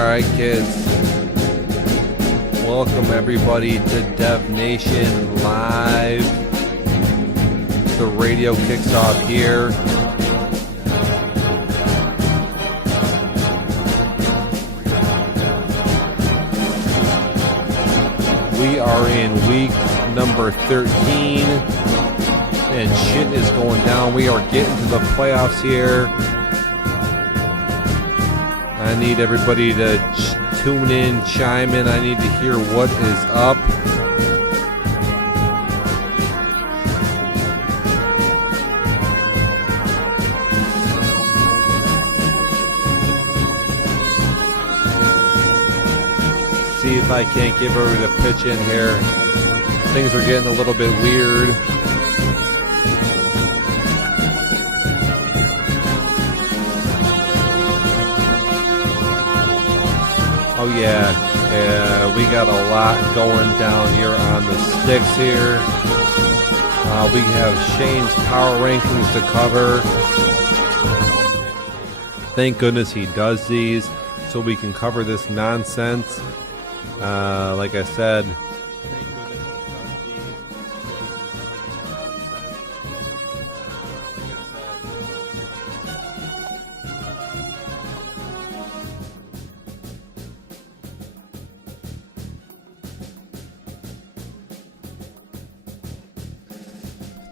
Alright, kids. Welcome everybody to Dev Nation Live. The radio kicks off here. We are in week number 13 and shit is going down. We are getting to the playoffs here. I need everybody to tune in, chime in. I need to hear what is up. See if I can't give everybody a pitch in here. Things are getting a little bit weird. Oh yeah, we got a lot going down here on the sticks here. We have Shane's power rankings to cover. Thank goodness he does these so we can cover this nonsense. Like I said,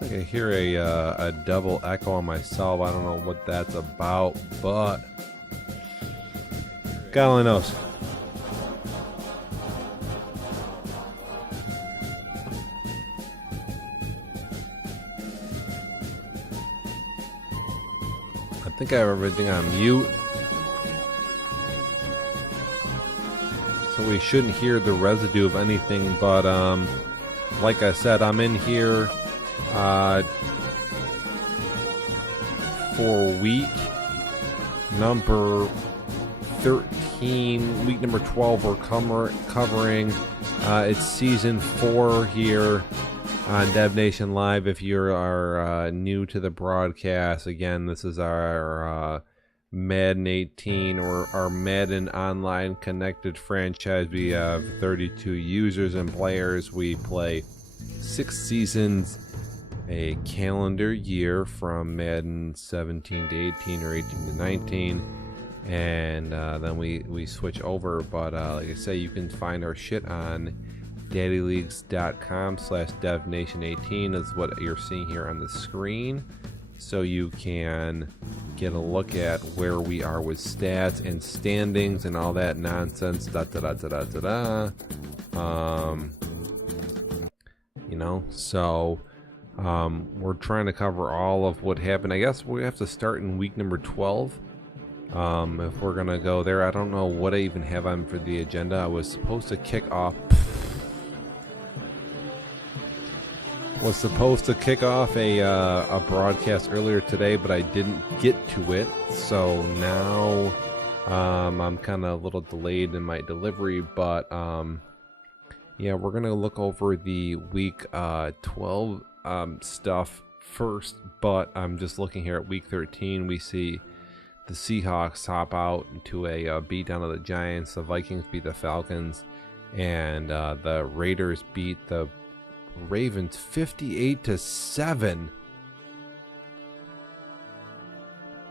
I hear a double echo on myself. I don't know what that's about, but God only knows. I think I have everything on mute, so we shouldn't hear the residue of anything, but like I said, I'm in here for week number 13, week number 12 we're covering. It's season 4 here on Dev Nation Live. If you are new to the broadcast, again, this is our Madden 18 or our Madden online connected franchise. We have 32 users and players. We play 6 seasons a calendar year from Madden 17 to 18 or 18 to 19, and then we switch over. But like I say, you can find our shit on daddyleagues.com/devnation18 is what you're seeing here on the screen, so you can get a look at where we are with stats and standings and all that nonsense. You know, so we're trying to cover all of what happened. I guess we have to start in week number 12 if we're gonna go there. I don't know what I even have on for the agenda. I was supposed to kick off a broadcast earlier today, but I didn't get to it, so now I'm kind of a little delayed in my delivery. But yeah, we're gonna look over the week 12 stuff first, but I'm just looking here at week 13. We see the Seahawks hop out into a beatdown of the Giants. The Vikings beat the Falcons, and the Raiders beat the Ravens 58-7.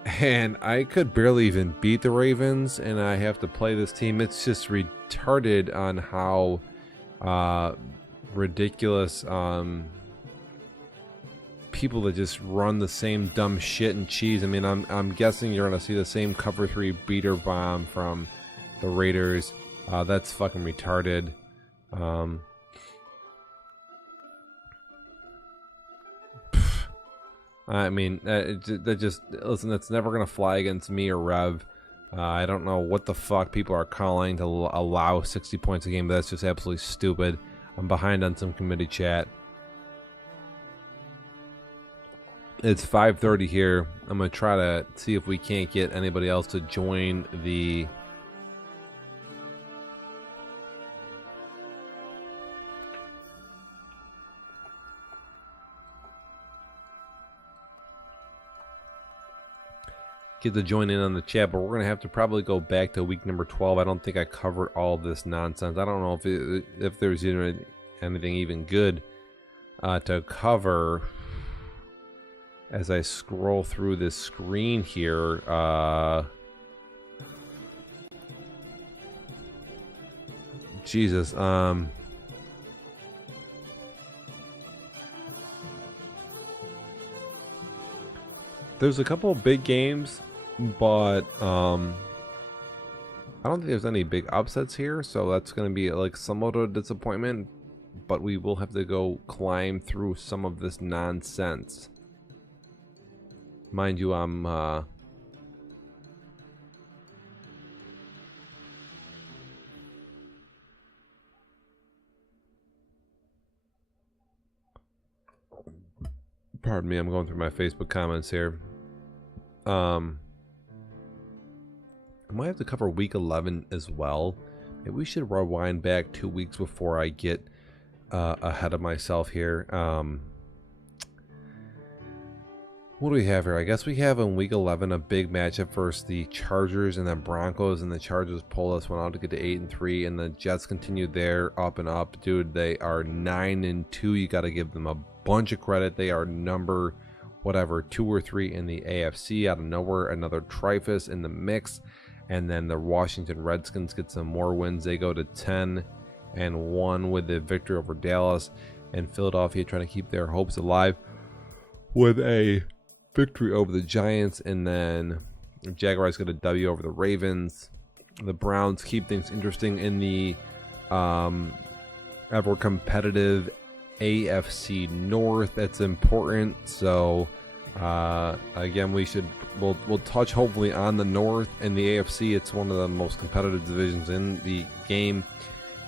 And I could barely even beat the Ravens, and I have to play this team. It's just retarded on how ridiculous people that just run the same dumb shit and cheese. I mean, I'm guessing you're gonna see the same cover 3 beater bomb from the Raiders. That's fucking retarded. I mean, that just listen. That's never gonna fly against me or Rev. I don't know what the fuck people are calling to allow 60 points a game, but that's just absolutely stupid. I'm behind on some committee chat. It's 5:30 here. I'm gonna try to see if we can't get anybody else to join the get to join in on the chat, but we're going to have to probably go back to week number 12. I don't think I covered all this nonsense. I don't know if there's anything even good to cover as I scroll through this screen here. Jesus. There's a couple of big games, but I don't think there's any big upsets here, so that's going to be like somewhat of a disappointment, but we will have to go climb through some of this nonsense. Mind you, I'm pardon me, I'm going through my Facebook comments here. I might have to cover week 11 as well. Maybe we should rewind back 2 weeks before I get ahead of myself here. What do we have here? I guess we have in week 11 a big matchup versus the Chargers and the Broncos, and the Chargers pull this one out to get to 8-3, and the Jets continue there up and up. Dude, they are 9-2. You got to give them a bunch of credit. They are number whatever 2 or 3 in the AFC. Out of nowhere, another Trifus in the mix, and then the Washington Redskins get some more wins. They go to 10-1 with the victory over Dallas, and Philadelphia trying to keep their hopes alive with a victory over the Giants, and then the Jaguars get a W over the Ravens. The Browns keep things interesting in the ever competitive AFC North. That's important. So again, we'll touch hopefully on the North and the AFC. It's one of the most competitive divisions in the game.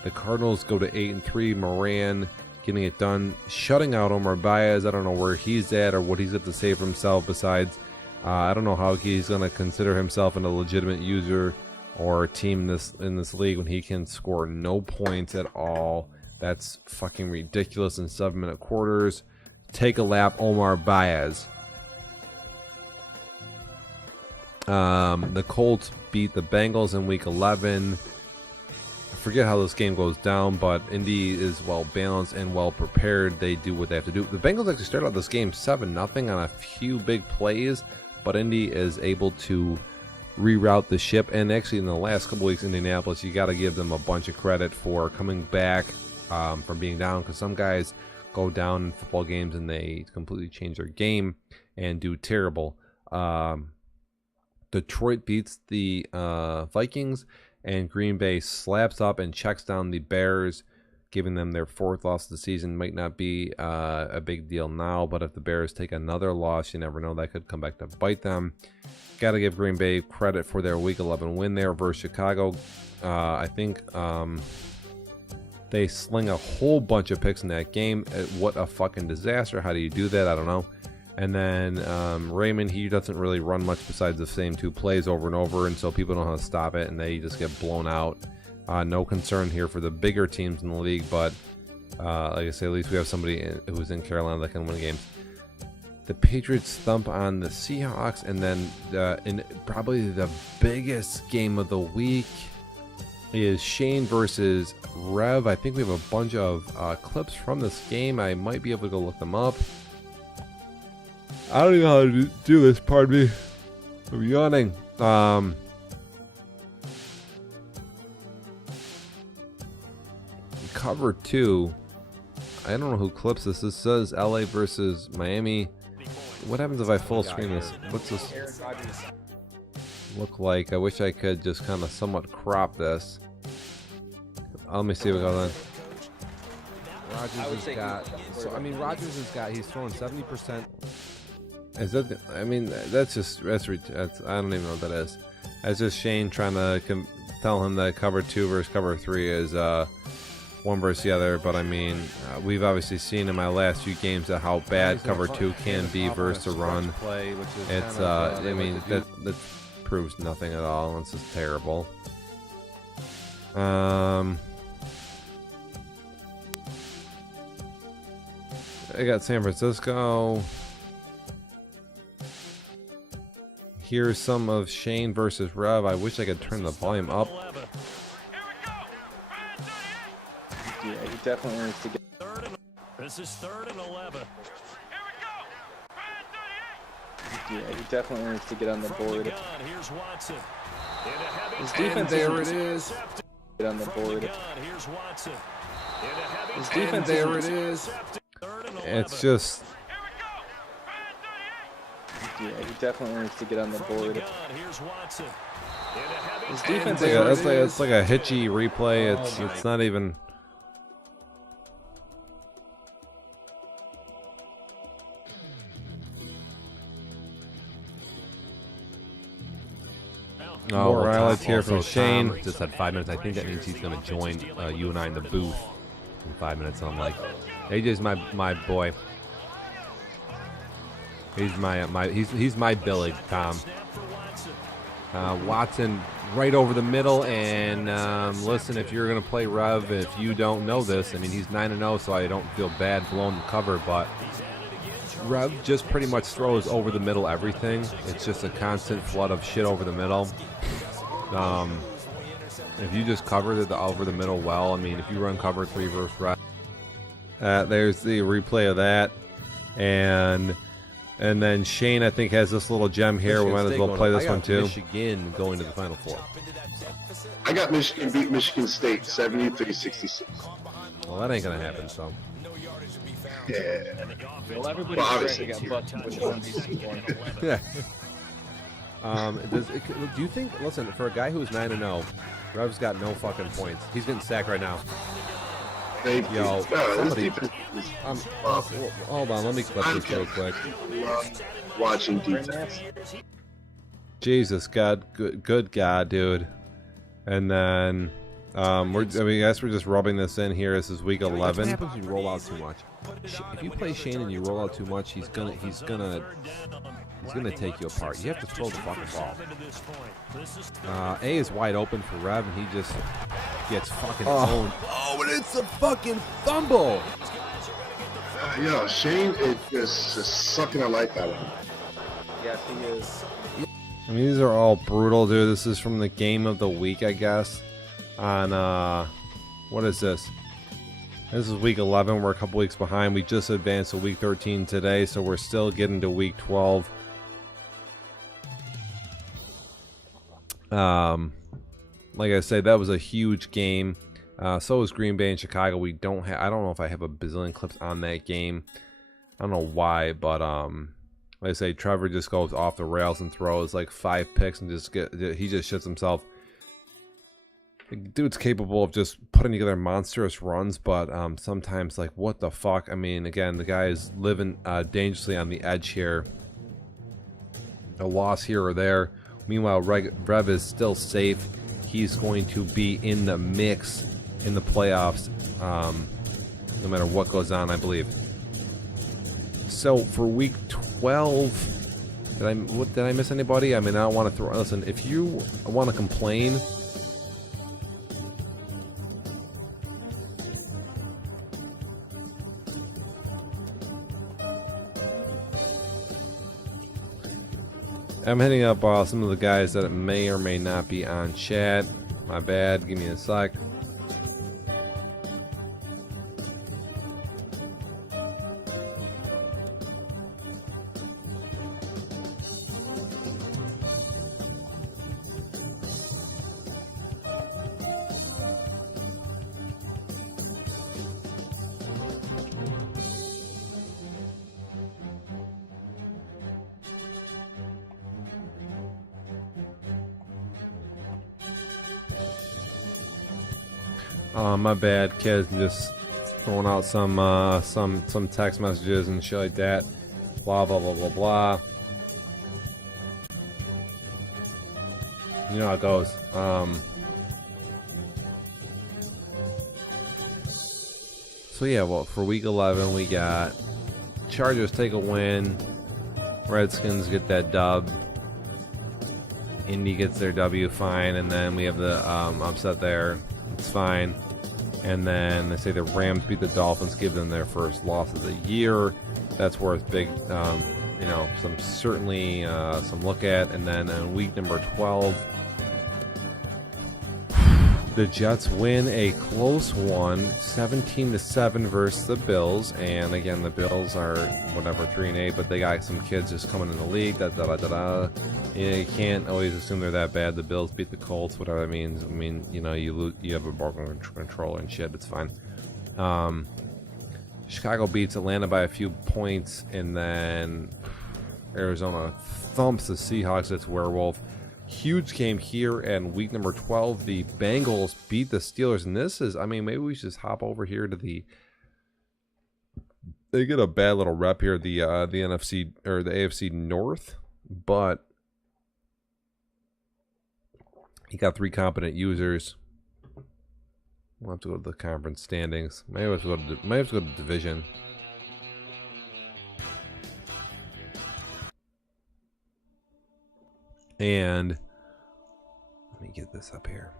The Cardinals go to 8-3. Moran getting it done, shutting out Omar Baez. I don't know where he's at or what he's got to say for himself. Besides, I don't know how he's going to consider himself a legitimate user or team in this league when he can score no points at all. That's fucking ridiculous in 7-minute quarters. Take a lap, Omar Baez. The Colts beat the Bengals in week 11. I forget how this game goes down, but Indy is well balanced and well prepared. They do what they have to do. The Bengals actually started out this game 7-0 on a few big plays, but Indy is able to reroute the ship. And actually, in the last couple weeks, Indianapolis, you got to give them a bunch of credit for coming back from being down, because some guys go down in football games and they completely change their game and do terrible. Detroit beats the Vikings, and Green Bay slaps up and checks down the Bears, giving them their 4th loss of the season. Might not be a big deal now, but if the Bears take another loss, you never know, that could come back to bite them. Got to give Green Bay credit for their week 11 win there versus Chicago. I think they sling a whole bunch of picks in that game. What a fucking disaster. How do you do that? I don't know. And then Raymond, he doesn't really run much besides the same 2 plays over and over, and so people don't know how to stop it, and they just get blown out. No concern here for the bigger teams in the league, but like I say, at least we have somebody who's in Carolina that can win games. The Patriots thump on the Seahawks, and then in probably the biggest game of the week is Shane versus Rev. I think we have a bunch of clips from this game. I might be able to go look them up. I don't even know how to do this, pardon me. I'm yawning. Cover 2. I don't know who clips this. This says LA versus Miami. What happens if I full screen this? What's this look like? I wish I could just kind of somewhat crop this. Let me see what goes on. Rodgers has got. So I mean, Rodgers has got. He's throwing 70%. Is that? I mean, that's I don't even know what that is. That's just Shane trying to tell him that cover 2 versus cover 3 is one versus the other. But I mean, we've obviously seen in my last few games that how bad cover 2 can be versus the run. It's I mean, that proves nothing at all. It's just terrible. I got San Francisco. here's some of Shane versus Rev. I wish I could turn the volume up. Yeah, he definitely needs to get. This is 3rd and 11. Yeah, he definitely needs to get on the board. Here's Watson. His defense there it is. Get on the board. Here's Watson. His defense there it is. It's just. Yeah, he definitely needs to get on the board. Here's Watson. His defense It's like a hitchy replay. It's not even. More highlights here from Shane. Just had 5 minutes. I think that means he's going to join you and I in the booth in 5 minutes. So I'm like, AJ's my boy. He's my Billy, Tom. Watson right over the middle, and listen, if you're going to play Rev, if you don't know this, I mean, he's 9-0, so I don't feel bad blowing the cover, but Rev just pretty much throws over the middle everything. It's just a constant flood of shit over the middle. If you just cover over the middle well, I mean, if you run cover 3 versus Rev, there's the replay of that, and then Shane, I think, has this little gem here. We might as well play this one too. Michigan going to the Final Four. I got Michigan beat Michigan State 73-66. Well, that ain't gonna happen. So. Yeah. Well, everybody's Well, trying obviously. to get busted with one of these people. Yeah. Do you think? Listen, for a guy who's 9-0, Rev's got no fucking points. He's getting sacked right now. Thank you. Yo, This somebody. defense is Hold on, let me clip this real quick. watching defense. Jesus, God, good God, dude. And then, I guess we're just rubbing this in here. This is week 11. What happens when you roll out too much? If you play Shane and you roll out too much, he's gonna take you apart. You have to throw the fucking ball. A is wide open for Rev, and he just gets fucking owned. Oh, and it's a fucking fumble. Shane is just sucking the life out of him. Yes, he is. I mean, these are all brutal, dude. This is from the game of the week, I guess. On, what is this? This is week 11. We're a couple weeks behind. We just advanced to week 13 today, so we're still getting to week 12. Like I said, that was a huge game. So was Green Bay and Chicago. I don't know if I have a bazillion clips on that game. I don't know why, but like I say, Trevor just goes off the rails and throws like 5 picks and he just shits himself. The dude's capable of just putting together monstrous runs, but sometimes, like, what the fuck? I mean, again, the guy is living dangerously on the edge here. A loss here or there. Meanwhile, Rev is still safe. He's going to be in the mix in the playoffs, no matter what goes on, I believe. So for week 12, did I miss anybody? I mean, I don't want to throw. Listen, if you want to complain. I'm hitting up some of the guys that may or may not be on chat. My bad. Give me a sec. My bad, kids. I'm just throwing out some text messages and shit like that. Blah blah blah blah blah. You know how it goes. So yeah, well, for week 11 we got Chargers take a win, Redskins get that dub, Indy gets their W, fine, and then we have the upset there. It's fine. And then they say the Rams beat the Dolphins, give them their first loss of the year. That's worth big some certainly some look at. And then in week number 12, the Jets win a close one, 17-7 versus the Bills. And again, the Bills are 3-8, but they got some kids just coming in the league. You can't always assume they're that bad. The Bills beat the Colts, whatever that means. I mean, you have a broken controller and shit. It's fine. Chicago beats Atlanta by a few points, and then Arizona thumps the Seahawks. It's Werewolf. Huge game here, and week number 12, the Bengals beat the Steelers. And this is, maybe we should just hop over here to they get a bad little rep here, the NFC or the AFC North, but you got 3 competent users. We'll have to go to the conference standings. Might have to go to division. And let me get this up here.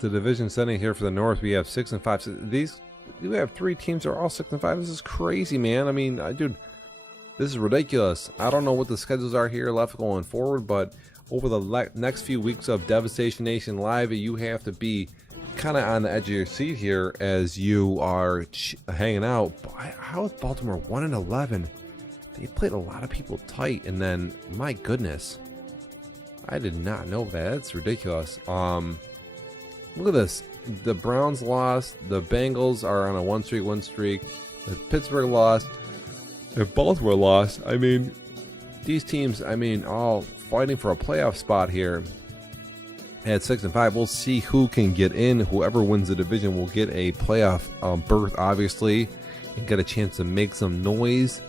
The division setting here for the North, we have 6-5. We have 3 teams that are all 6-5. This is crazy, man. Dude, this is ridiculous. I don't know what the schedules are here left going forward, but over the next few weeks of Devastation Nation Live, you have to be kind of on the edge of your seat here as you are hanging out. How is Baltimore 1-11? They played a lot of people tight, and then, my goodness, I did not know that. That's ridiculous. Look at this. The Browns lost. The Bengals are on a win streak. The Pittsburgh lost. If Baltimore lost, these teams, all fighting for a playoff spot here at 6-5. We'll see who can get in. Whoever wins the division will get a playoff berth, obviously, and get a chance to make some noise.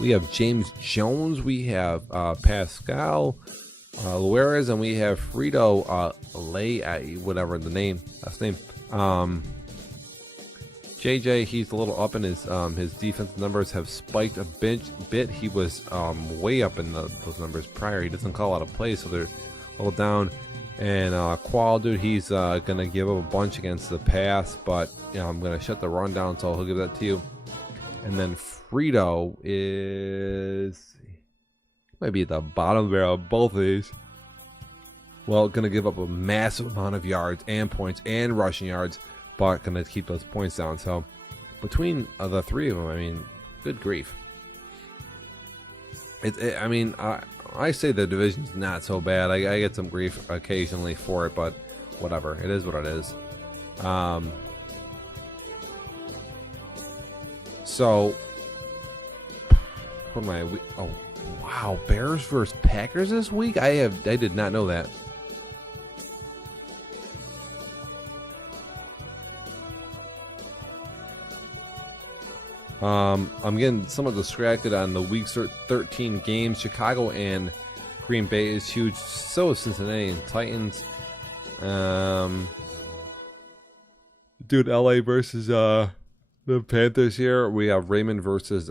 We have James Jones, we have Pascal Lueres, and we have Frito whatever the last name. JJ, he's a little up in his defense numbers have spiked a bit. He was way up in those numbers prior. He doesn't call out of play, so they're a little down. And Qual, dude, he's gonna give up a bunch against the pass, but I'm gonna shut the run down, so he'll give that to you. And then Frito might be at the bottom there of both of these. Well, going to give up a massive amount of yards and points and rushing yards, but going to keep those points down. So between the 3 of them, good grief. I say the division's not so bad. I get some grief occasionally for it, but whatever. It is what it is. So, what am I? Oh, wow! Bears versus Packers this week. I did not know that. I'm getting somewhat distracted on the week 13 games. Chicago and Green Bay is huge. So is Cincinnati and Titans. Dude, LA versus the Panthers here. We have Raymond versus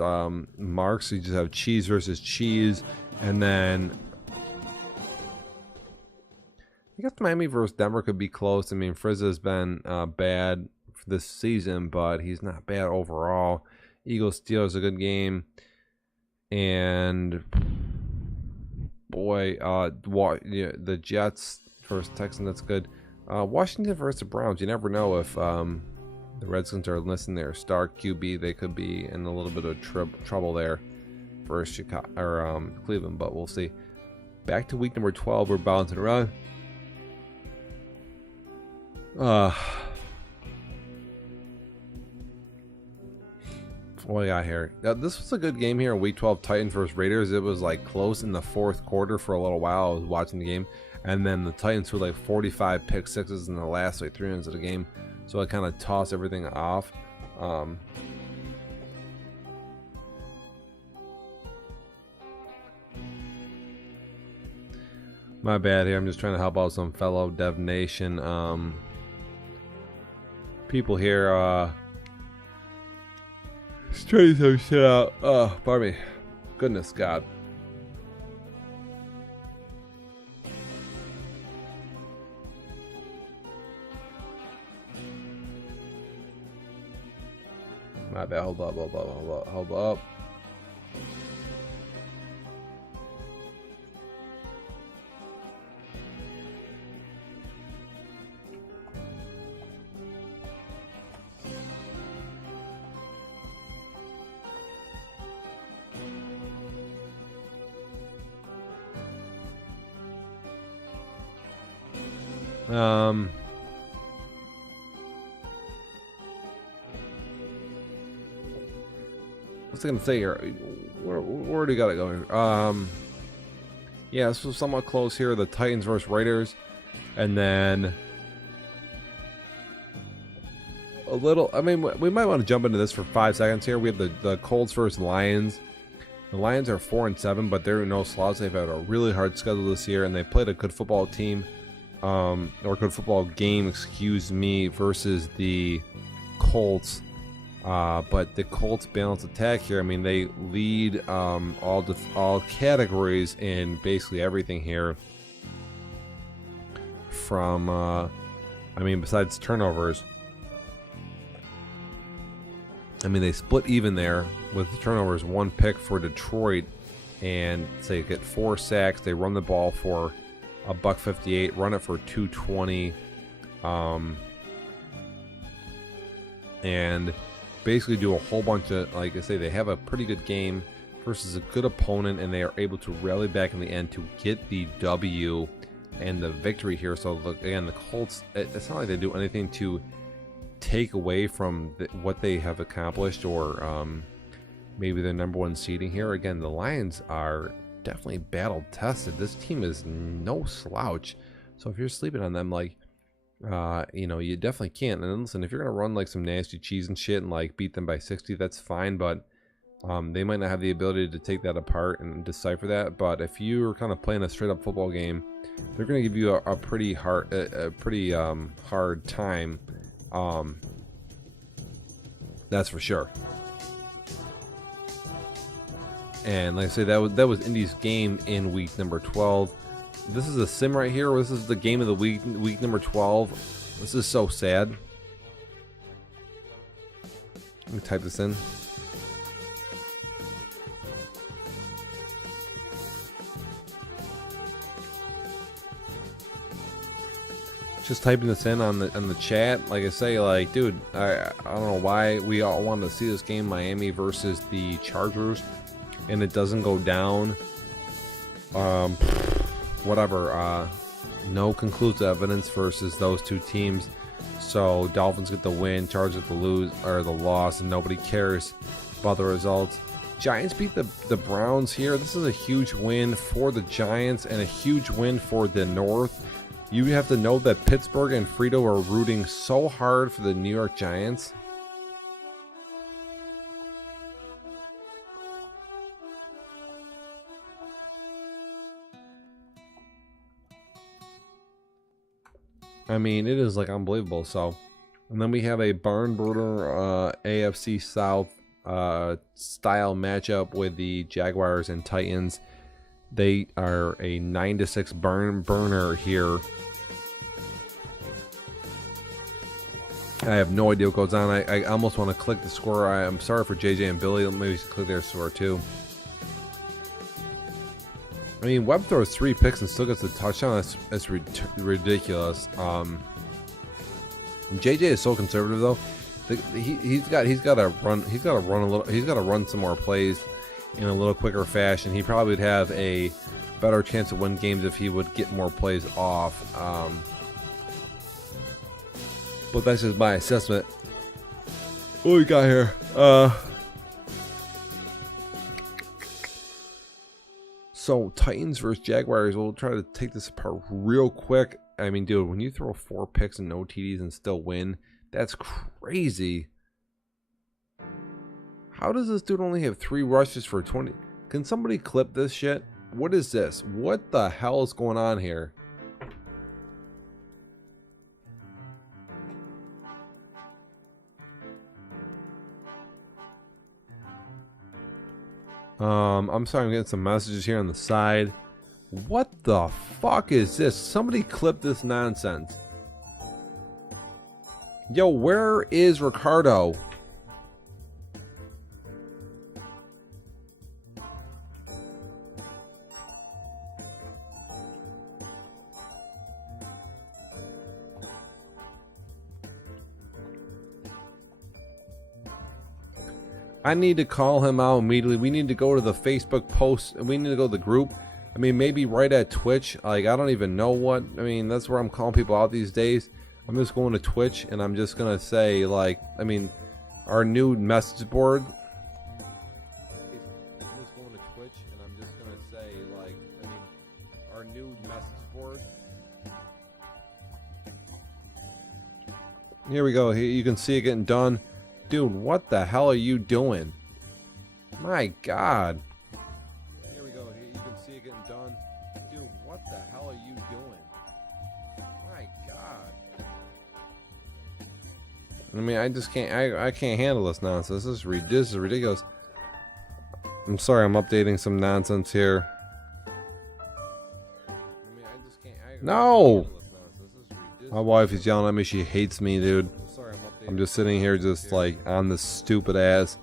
Marks. You just have Cheese versus Cheese. And then I guess Miami versus Denver could be close. Frizz has been bad for this season, but he's not bad overall. Eagles Steelers a good game. And boy, the Jets versus Texans, that's good. Washington versus the Browns. You never know if the Redskins are listing their star QB. They could be in a little bit of trouble there for Chicago or Cleveland, but we'll see. Back to week number 12, we're bouncing around. What we got here? This was a good game here in week 12. Titans versus Raiders. It was like close in the fourth quarter for a little while. I was watching the game, and then the Titans threw like 45 pick sixes in the last 3 minutes of the game. So I kind of tossed everything off. My bad here. I'm just trying to help out some fellow Dev Nation people here. Straight some shit out. Pardon me. Goodness God. My bad. Hold up. What's I gonna say here? Where do we gotta go here? Yeah, this was somewhat close here. The Titans versus Raiders, and then a little. I mean, we might want to jump into this for 5 seconds here. We have the Colts versus Lions. The Lions are 4-7, but they're no slouch. They've had a really hard schedule this year, and they played a good football team, or good football game, excuse me, versus the Colts. But the Colts balance attack here. I mean, they lead all categories in basically everything here. From, I mean, besides turnovers. I mean, they split even there with the turnovers. 1 pick for Detroit, and say get 4 sacks. They run the ball for $158, run it for $220, and basically do a whole bunch of, like I say, they have a pretty good game versus a good opponent, and they are able to rally back in the end to get the W and the victory here. So look, again, the Colts, it's not like they do anything to take away from what they have accomplished, or maybe their #1 seeding here. Again, the Lions are definitely battle tested. This team is no slouch. So if you're sleeping on them, like, you know, you definitely can't. And listen, if you're gonna run like some nasty cheese and shit and like beat them by 60, that's fine, but they might not have the ability to take that apart and decipher that. But if you're kind of playing a straight up football game, they're gonna give you a pretty hard hard time. That's for sure. And like I say, that was Indy's game in week number 12. This is a sim right here. This is the game of the week number 12. This is so sad. Let me type this in. Just typing this in on the chat. Like I say, like, dude, I don't know why we all wanted to see this game, Miami versus the Chargers, and it doesn't go down. Whatever. No conclusive evidence versus those two teams. So Dolphins get the win, Chargers get the lose or the loss, and nobody cares about the results. Giants beat the Browns here. This is a huge win for the Giants and a huge win for the North. You have to know that Pittsburgh and Frito are rooting so hard for the New York Giants. I mean, it is like unbelievable. So, and then we have a barn burner AFC South style matchup with the Jaguars and Titans. They are a 9-6 barn burner here. I have no idea what goes on. I almost want to click the score. I'm sorry for JJ and Billy. Maybe click their score too. I mean, Webb throws 3 picks and still gets a touchdown. That's ridiculous. JJ is so conservative though. He's got to run. He's got to run a little. He's got to run some more plays in a little quicker fashion. He probably would have a better chance to win games if he would get more plays off. But that's just my assessment. What we got here? So Titans versus Jaguars. We'll try to take this apart real quick. I mean, dude, when you throw 4 picks and no TDs and still win, that's crazy. How does this dude only have 3 rushes for 20? Can somebody clip this shit? What is this? What the hell is going on here? I'm sorry, I'm getting some messages here on the side. What the fuck is this? Somebody clip this nonsense. Yo, where is Ricardo? I need to call him out immediately. We need to go to the Facebook post, and we need to go to the group. I mean, maybe right at Twitch. Like, I don't even know what. I mean, that's where I'm calling people out these days. I'm just going to Twitch, and I'm just going to say, like, I mean, our new message board. I'm just going to Twitch, and I'm just going to say, like, I mean, our new message board. Here we go. Here you can see it getting done. Dude, what the hell are you doing? My God. Here we go. Here you can see it getting done. Dude, what the hell are you doing? My God. I mean, I just can't. I can't handle this nonsense. This is ridiculous. I'm sorry. I'm updating some nonsense here. I mean, I just can't. No. My wife is yelling at me. She hates me, dude. I'm just sitting here just like on this stupid ass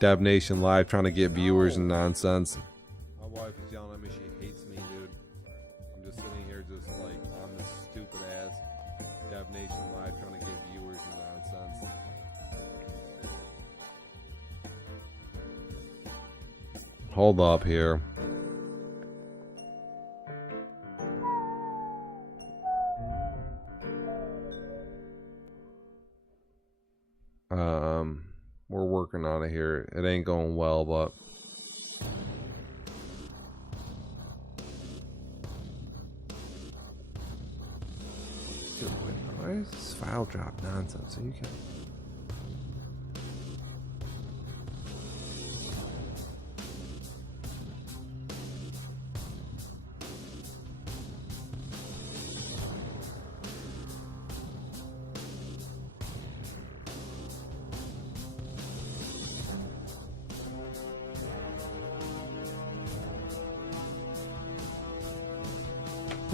Dev Nation Live trying to get viewers and nonsense. My wife is yelling at me. She hates me, dude. I'm just sitting here just like on this stupid ass Dev Nation Live trying to get viewers and nonsense. Hold up here. We're working on it here. It ain't going well, but dude, why is this file drop nonsense? Are you kidding?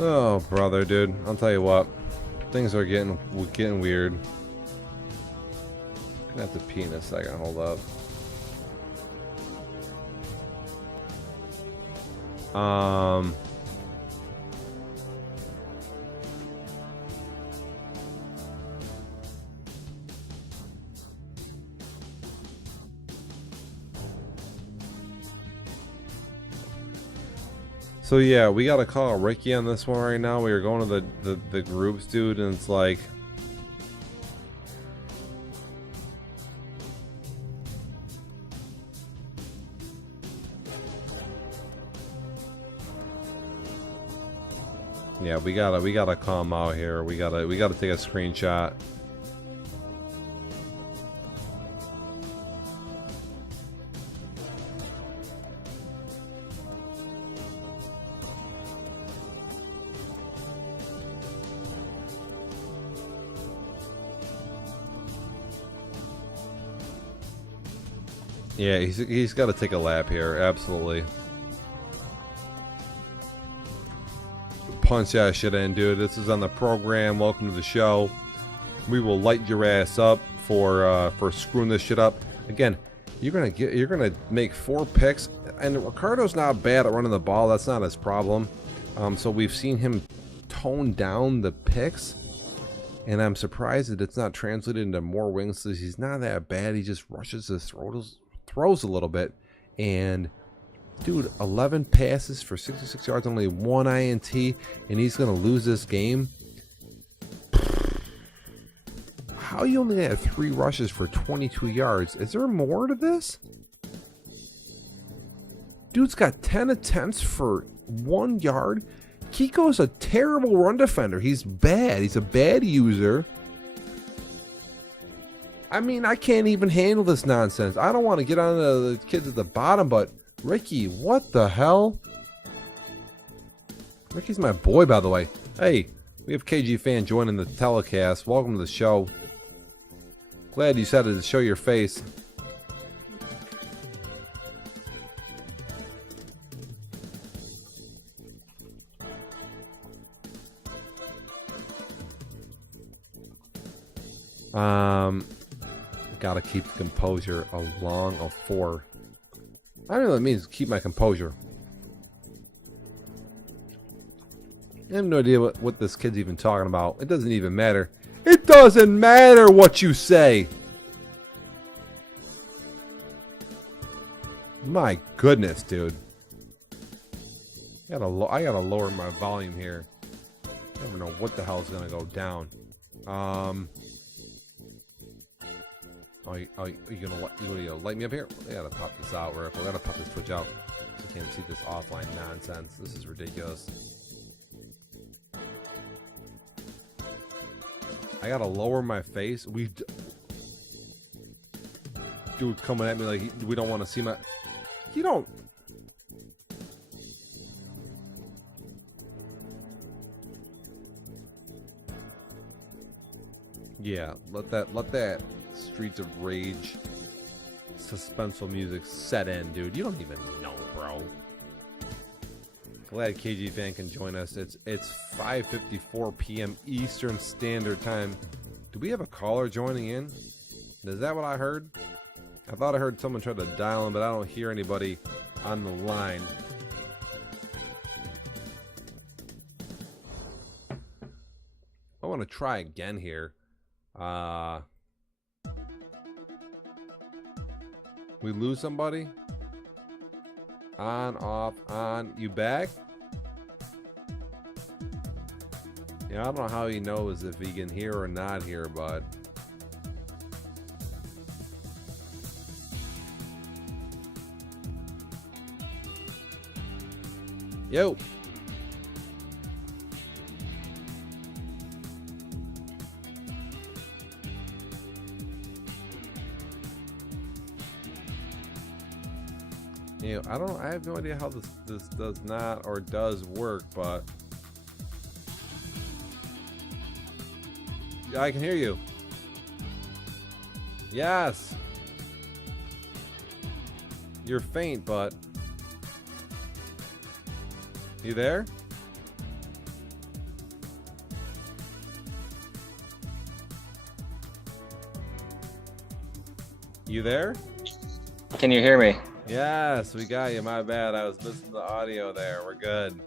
Oh, brother, dude. I'll tell you what. Things are getting weird. Gonna have to pee in a second. Hold up. So yeah, we gotta call Ricky on this one right now. We are going to the groups, dude, and it's like, yeah, we gotta call him out here. We gotta take a screenshot. Yeah, he's got to take a lap here, absolutely. Punch that shit in, dude. This is on the program. Welcome to the show. We will light your ass up for screwing this shit up. Again, you're gonna make 4 picks, and Ricardo's not bad at running the ball. That's not his problem. So we've seen him tone down the picks, and I'm surprised that it's not translated into more wings. He's not that bad. He just rushes his throws a little bit, and dude, 11 passes for 66 yards, only 1 INT, and he's gonna lose this game. How you only have 3 rushes for 22 yards? Is there more to this? Dude's got 10 attempts for 1 yard. Kiko's a terrible run defender. He's bad. He's a bad user. I mean, I can't even handle this nonsense. I don't want to get on the kids at the bottom, but Ricky, what the hell? Ricky's my boy, by the way. Hey, we have KG Fan joining the telecast. Welcome to the show. Glad you decided to show your face. Gotta keep the composure along a 4. I don't know what it means, keep my composure. I have no idea what this kid's even talking about. It doesn't even matter. It doesn't matter what you say. My goodness, dude. I gotta lower my volume here. I never know what the hell's gonna go down. Are you gonna light me up here? I gotta pop this out real quick. I gotta pop this Twitch out. I can't see this offline nonsense. This is ridiculous. I gotta lower my face. Dude's coming at me like we don't want to see my. You don't. Yeah, let that Streets of Rage suspenseful music set in, dude. You don't even know, bro. Glad KG Fan can join us. It's 5:54 p.m. Eastern Standard Time. Do we have a caller joining in? Is that what I heard? I thought I heard someone try to dial in, but I don't hear anybody on the line. I want to try again here. We lose somebody? On, off, on. You back? Yeah, I don't know how he knows if he can hear or not hear, but... Yo! You know, I have no idea how this does not or does work, but yeah, I can hear you. Yes. You're faint, but you there? You there? Can you hear me? Yes, we got you. My bad. I was missing the audio there. We're good.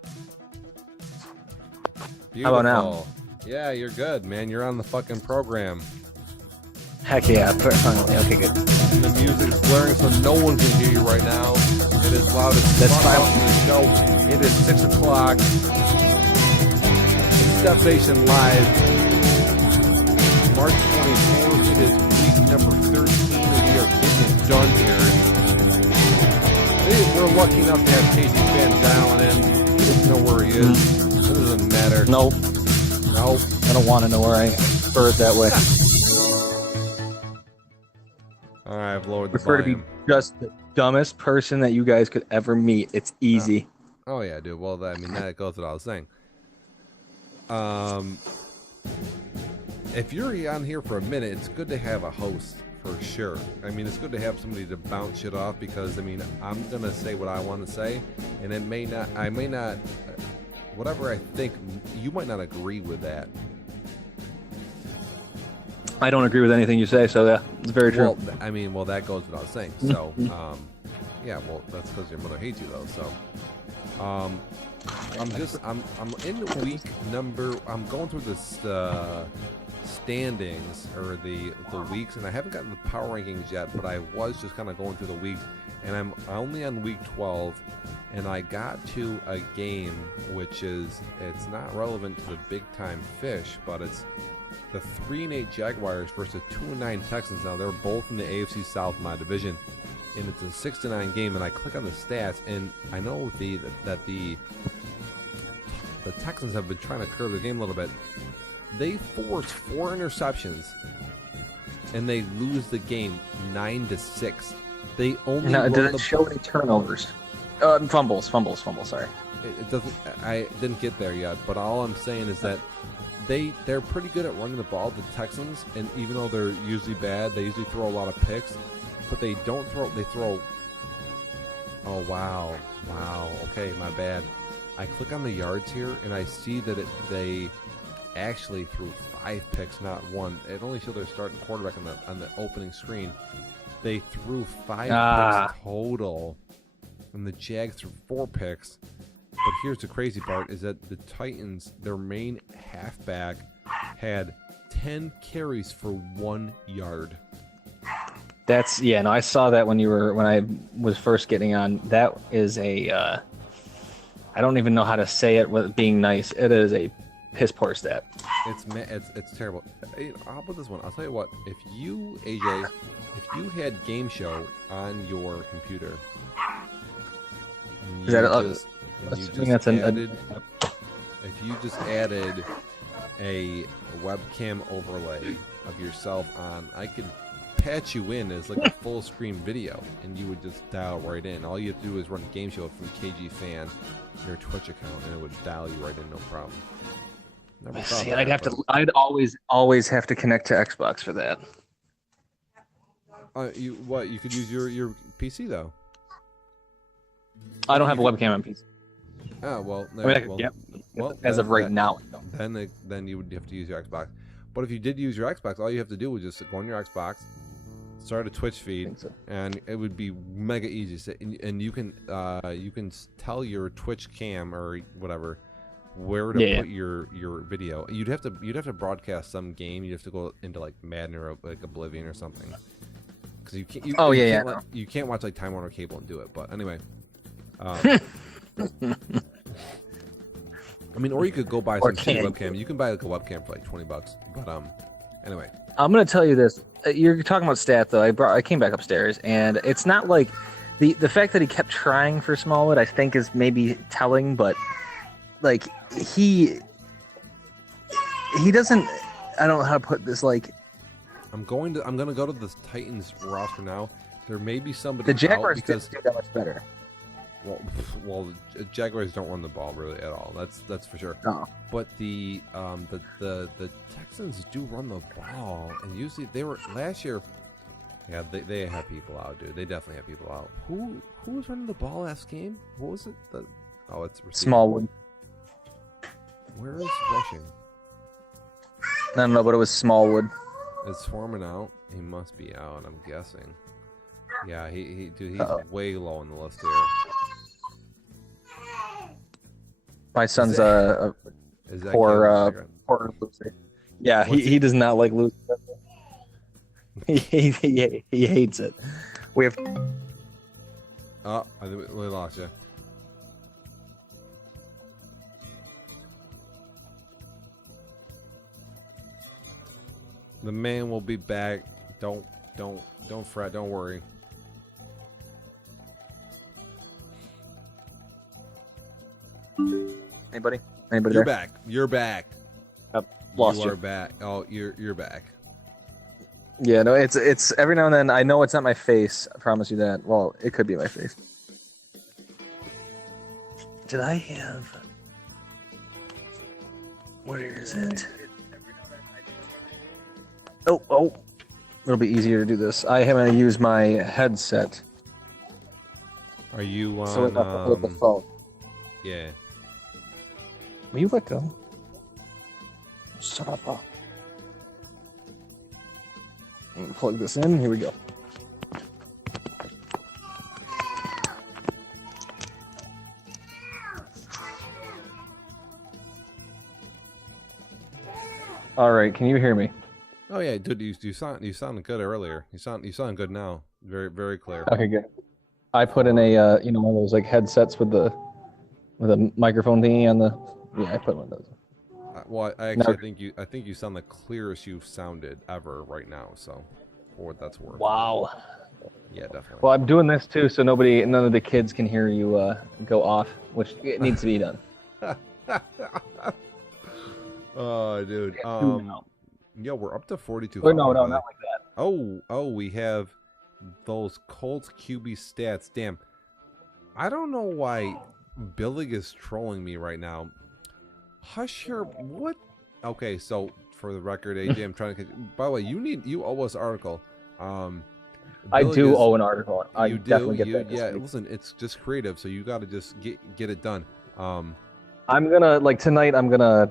Beautiful. How about now? Yeah, you're good, man. You're on the fucking program. Heck yeah, finally. Okay, good. And the music's blaring so no one can hear you right now. It is loud as That's fuck fine. on the show. It is 6 o'clock. It's Step Nation Live. March 24th. It is week number 13. We are getting it done here. We're lucky enough to have KG Fan dialing in. He doesn't know where he is. It doesn't matter. Nope. No. I don't want to know where I am. Prefer it that way. All right, I've lowered the Prefer to be volume. just the dumbest person that you guys could ever meet. It's easy. Oh yeah, dude. Well, I mean that goes without saying. If you're on here for a minute, it's good to have a host for sure. I mean, it's good to have somebody to bounce shit off because I mean, I'm gonna say what I want to say, and it may not. I may not. Whatever I think, you might not agree with that. I don't agree with anything you say, so yeah, it's very true. Well, I mean, well, that goes without saying. So, yeah, well, that's because your mother hates you, though. So, I'm in week number. I'm going through this standings or the weeks, and I haven't gotten the power rankings yet. But I was just kind of going through the weeks, and I'm only on week 12, and I got to a game which is it's not relevant to the big time fish, but it's the 3-8 Jaguars versus 2-9 Texans. Now they're both in the AFC South, my division, and it's a 6-9 game. And I click on the stats, and I know that the Texans have been trying to curb the game a little bit. They force 4 interceptions, and they lose the game 9-6. They only No, it run doesn't the show any turnovers. Fumbles. Sorry. It doesn't. I didn't get there yet, but all I'm saying is that they're pretty good at running the ball, the Texans, and even though they're usually bad, they usually throw a lot of picks, but they don't throw. They throw. Oh wow. Okay, my bad. I click on the yards here, and I see that they actually threw 5 picks, not 1. It only showed their starting quarterback on the opening screen. They threw 5 picks total, and the Jags threw 4 picks. But here's the crazy part, is that the Titans, their main halfback, had 10 carries for 1 yard. That's yeah. No, I saw that when I was first getting on. That is a. I don't even know how to say it with being nice. It is a piss poor stat. It's terrible. How about this one? I'll tell you what. If you, AJ, if you had Game Show on your computer, and Is that if you just added a webcam overlay of yourself on, I could patch you in as like a full screen video, and you would just dial right in. All you have to do is run Game Show from KG Fan, your Twitch account, and it would dial you right in, no problem. Never thought See, about that, I'd always have to connect to Xbox for that. You could use your PC though. I don't have a webcam on PC. Oh well. I mean, as of right now. Then you would have to use your Xbox. But if you did use your Xbox, all you have to do was just go on your Xbox, start a Twitch feed, and it would be mega easy. And you can tell your Twitch cam or whatever where to put your video. You'd have to broadcast some game. You'd have to go into like Madden or like Oblivion or something. Because you can't. You can't watch like Time Warner Cable and do it. But anyway. I mean, or you could go buy some cheap webcam. You can buy like a webcam for like $20. But anyway. I'm gonna tell you this. You're talking about stat though. I came back upstairs, and it's not like the fact that he kept trying for Smallwood. I think is maybe telling, but like he doesn't. I don't know how to put this. Like I'm gonna go to the Titans roster now. There may be somebody. The Jaguars didn't do that much better. Well, Jaguars don't run the ball really at all. That's for sure. No. But the Texans do run the ball, and usually they were last year. Yeah, they have people out, dude. They definitely have people out. Who was running the ball last game? What was it? It's receiving. Smallwood. Where is rushing? I don't know, but it was Smallwood. It's Foreman out. He must be out. I'm guessing. Yeah, he's way low on the list here. My son's a poor loser. Yeah, he does not like losing. he hates it. We have. Oh, I think we lost you. The man will be back. Don't fret. Don't worry. Anybody You're there? back. You're back. Lost you. Are back. Oh, you're back. Yeah, no, it's every now and then. I know it's not my face. I promise you that. Well, it could be my face. Did I have? Where is it? Oh. It'll be easier to do this. I am going to use my headset. Are you on? So with the phone. Yeah. Will you let go? Shut up. Plug this in. Here we go. All right. Can you hear me? Oh yeah, dude. You sounded good earlier. You sound good now. Very very clear. Okay, good. I put in a one of those like headsets with a microphone thingy on the. Yeah, I put one of those. Well, I think you sound the clearest you've sounded ever right now. So, for what that's worth. Wow. Yeah, definitely. Well, I'm doing this too, so none of the kids can hear you go off, which it needs to be done. Oh, dude. Yo, we're up to 42. Oh, no, not like that. Oh, we have those Colts QB stats. Damn. I don't know why Billy is trolling me right now. Hush your what? Okay, so for the record, AJ, I'm trying to. By the way, you owe us an article. I do owe an article. I definitely get that. Yeah, listen, it's just creative, so you got to just get it done. I'm gonna tonight. I'm gonna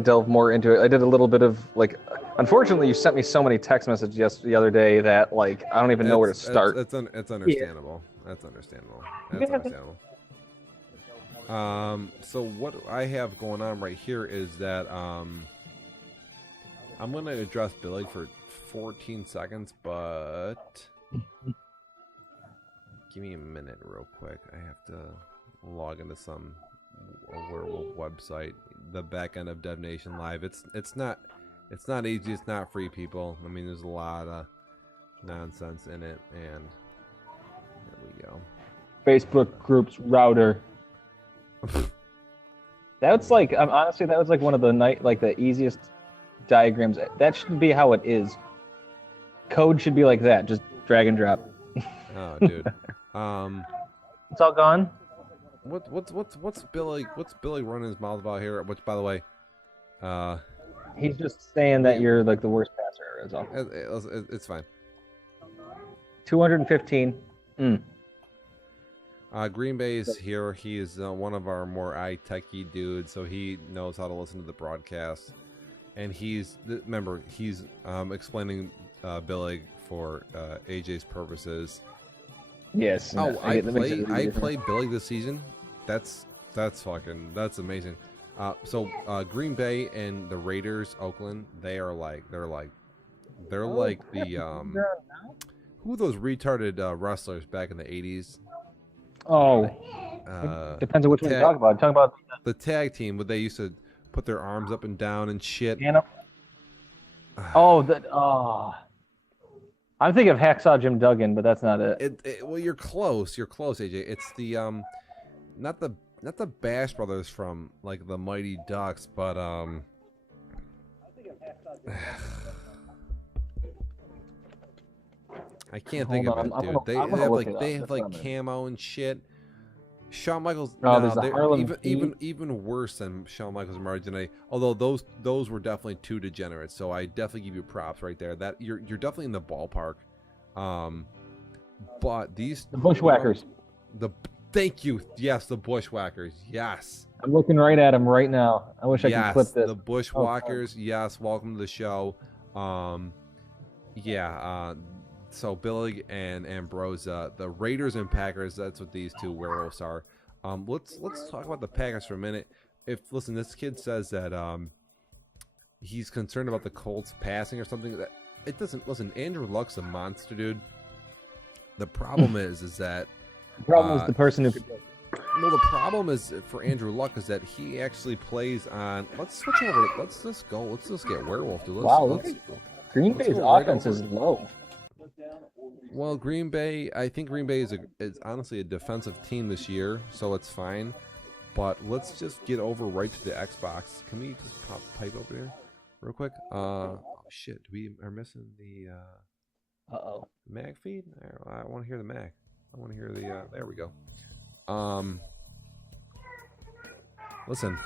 delve more into it. I did a little bit of Unfortunately, you sent me so many text messages the other day that I don't even know where to start. It's understandable. Yeah. That's understandable. So what I have going on right here is that I'm going to address Billy for 14 seconds, but Give me a minute real quick. I have to log into some werewolf website. The back end of Dev Nation Live. It's not easy. It's not free, people. I mean, there's a lot of nonsense in it, and there we go. Facebook groups router. That's like, honestly, that was like one of the the easiest diagrams. That should be how it is. Code should be like that, just drag and drop. Oh, dude. It's all gone. What's Billy running his mouth about here? Which, by the way, He's just saying that you're like the worst passer. Is all. it's fine. 215. Green Bay is here. He is one of our more techy dudes, so he knows how to listen to the broadcast. And he's explaining Billy for AJ's purposes. Yes. Oh, I play Billy this season. That's amazing. So Green Bay and the Raiders, Oakland, they're like the who are those retarded wrestlers back in the 80s? Oh, depends on which one you're talking about. I'm talking about the tag team, where they used to put their arms up and down and shit. I'm thinking of Hacksaw Jim Duggan, but that's not it. Well, you're close. You're close, AJ. It's the not the Bash Brothers from like the Mighty Ducks, but I can't think of it, dude. They have like camo and shit. Shawn Michaels, even worse than Shawn Michaels and Marty Jannetty. Although those were definitely two degenerates, so I definitely give you props right there. That you're definitely in the ballpark. But the Bushwhackers. Thank you. Yes, the Bushwhackers. Yes. I'm looking right at them right now. I wish I could clip this. The Bushwhackers. Yes. Welcome to the show. So Billy and Ambrosia, the Raiders and Packers. That's what these two werewolves are. Let's talk about the Packers for a minute. Listen, this kid says that he's concerned about the Colts passing or something. That it doesn't. Listen, Andrew Luck's a monster, dude. The problem is that the problem is the person who could. Well, the problem is for Andrew Luck is that he actually plays on. Let's switch over. Let's just go. Let's just get werewolf, dude. Green Bay's offense is low. Well, Green Bay, I think Green Bay is honestly a defensive team this year, so it's fine. But let's just get over right to the Xbox. Can we just pop pipe over there real quick? Oh, shit. We are missing the Mac feed? I want to hear the Mac. I want to hear the... there we go. Listen.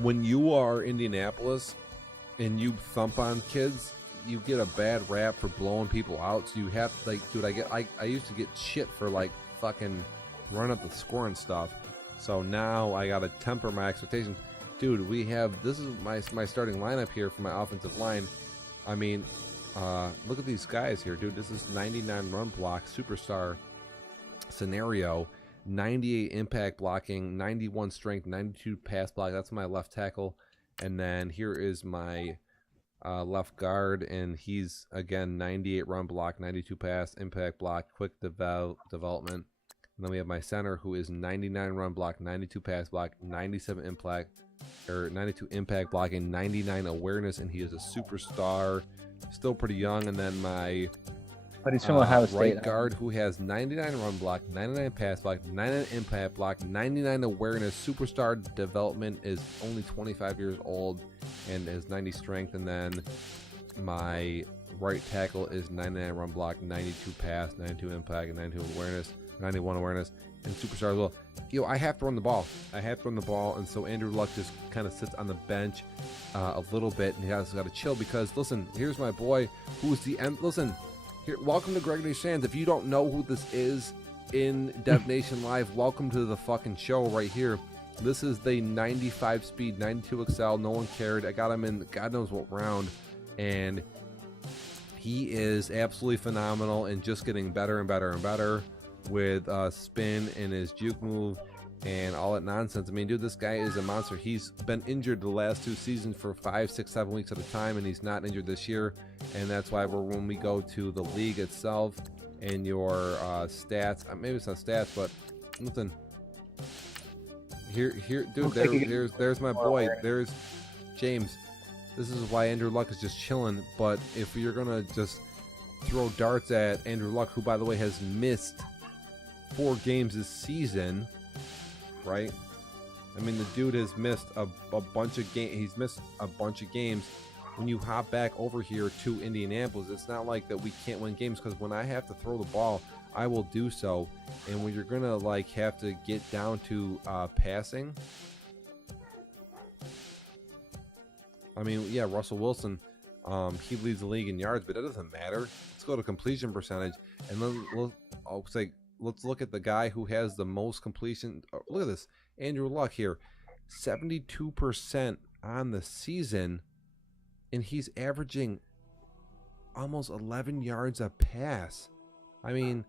When you are Indianapolis... and you thump on kids, you get a bad rap for blowing people out. So you have to, like, dude, I used to get shit for like fucking running up the score and stuff. So now I gotta temper my expectations. Dude, this is my starting lineup here for my offensive line. I mean, look at these guys here, dude. This is 99 run block, superstar scenario, 98 impact blocking, 91 strength, 92 pass block. That's my left tackle. And then here is my left guard, and he's, again, 98 run block, 92 pass, impact block, quick development. And then we have my center, who is 99 run block, 92 pass block, 97 impact, or 92 impact blocking, 99 awareness, and he is a superstar, still pretty young. And then my but he's from Ohio State, right guard, who has 99 run block, 99 pass block, 99 impact block, 99 awareness, superstar development, is only 25 years old, and has 90 strength. And then my right tackle is 99 run block, 92 pass, 92 impact, and 92 awareness, 91 awareness, and superstar as well. I have to run the ball. And so Andrew Luck just kind of sits on the bench a little bit, and he has got to chill because, listen, here's my boy, who's the listen. Here, welcome to Greg Sands. If you don't know who this is in Dev Nation Live, welcome to the fucking show right here. This is the 95 speed, 92 XL. No one cared. I got him in God knows what round, and he is absolutely phenomenal and just getting better and better and better with spin and his juke move and all that nonsense. I mean, dude, this guy is a monster. He's been injured the last 2 seasons for 5, 6, 7 weeks at a time, and he's not injured this year. And that's why when we go to the league itself and your stats, maybe it's not stats, but listen, here, dude, there's my boy. There's James. This is why Andrew Luck is just chilling. But if you're gonna just throw darts at Andrew Luck, who by the way has missed 4 games this season, right? I mean, the dude has missed a bunch of games. He's missed a bunch of games. When you hop back over here to Indianapolis, it's not like that we can't win games, because when I have to throw the ball, I will do so. And when you're gonna like have to get down to passing, I mean, yeah, Russell Wilson, he leads the league in yards, but that doesn't matter. Let's go to completion percentage, and let's look at the guy who has the most completion. Oh, look at this, Andrew Luck here, 72% on the season, and he's averaging almost 11 yards a pass. I mean,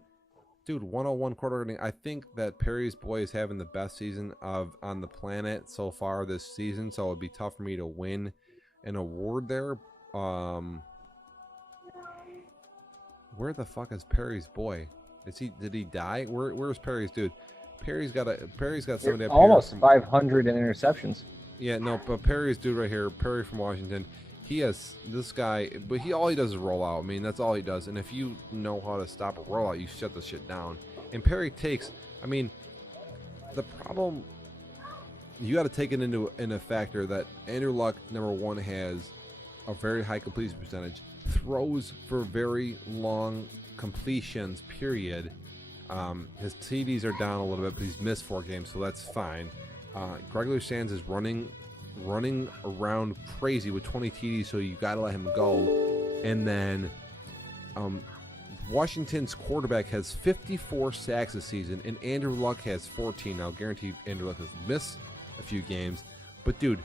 dude, 101 quarterback. I think that Perry's boy is having the best season on the planet so far this season, so it'd be tough for me to win an award there. Where the fuck is Perry's boy? Did he die? Where's Perry's dude? Perry's got somebody up almost here 500 in interceptions. Yeah, no, but Perry's dude right here, Perry from Washington. He has this guy, but all he does is roll out. I mean, that's all he does. And if you know how to stop a rollout, you shut the shit down. And Perry takes, I mean, the problem, you got to take it into a factor that Andrew Luck, number one, has a very high completion percentage, throws for very long completions, period. His TDs are down a little bit, but he's missed 4 games, so that's fine. Gregory Sands is running around crazy with 20 TDs, so you got to let him go. And then Washington's quarterback has 54 sacks this season, and Andrew Luck has 14. Now, guaranteed Andrew Luck has missed a few games, but dude,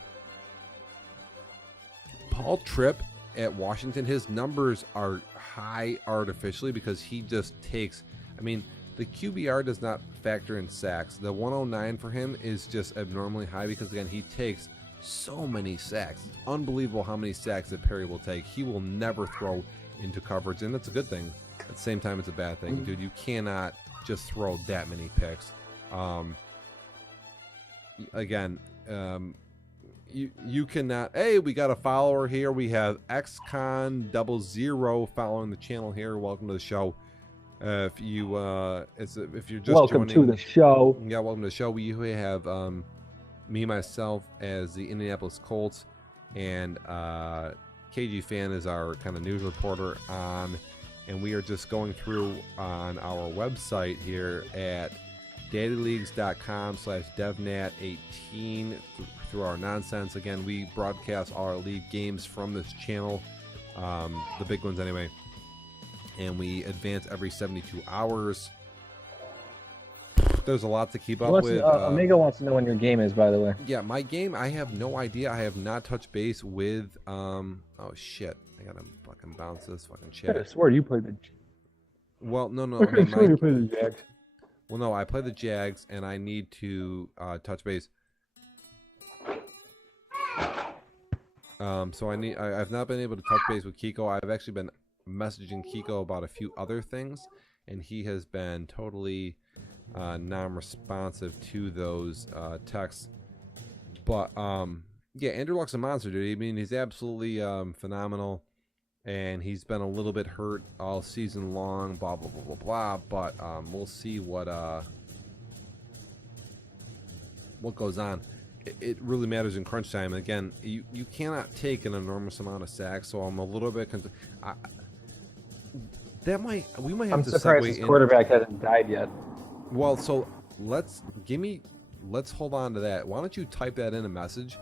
Paul Tripp at Washington, his numbers are high artificially because he just takes, I mean, the QBR does not factor in sacks. The 109 for him is just abnormally high because, again, he takes so many sacks. It's unbelievable how many sacks that Perry will take. He will never throw into coverage, and that's a good thing. At the same time, it's a bad thing. Dude, you cannot just throw that many picks. You cannot. Hey, we got a follower here. We have XCon00 following the channel here. Welcome to the show. If you're just welcome joining, to the show. Yeah, welcome to the show. We have me myself as the Indianapolis Colts, and KG Fan is our kind of news reporter on, and we are just going through on our website here at daddyleagues.com/devnat18 through our nonsense. Again, we broadcast all our league games from this channel, the big ones anyway, and we advance every 72 hours. There's a lot to keep up with. Amigo wants to know when your game is, by the way. Yeah, my game, I have no idea. I have not touched base with oh shit, I gotta fucking bounce this fucking I chat. swear you played the. Well, no, I could have sworn you played the Jags. well, no, I play the Jags, and I need to touch base. So I've not been able to touch base with Kiko. I've actually been messaging Kiko about a few other things, and he has been totally non-responsive to those texts. But yeah, Andrew Luck's a monster, dude. I mean, he's absolutely phenomenal, and he's been a little bit hurt all season long, blah blah blah blah blah. But we'll see what goes on. It really matters in crunch time. Again, you cannot take an enormous amount of sacks, so I'm a little bit concerned. We might have I'm to surprised segue his quarterback hasn't died yet. Well, so let's hold on to that. Why don't you type that in a message?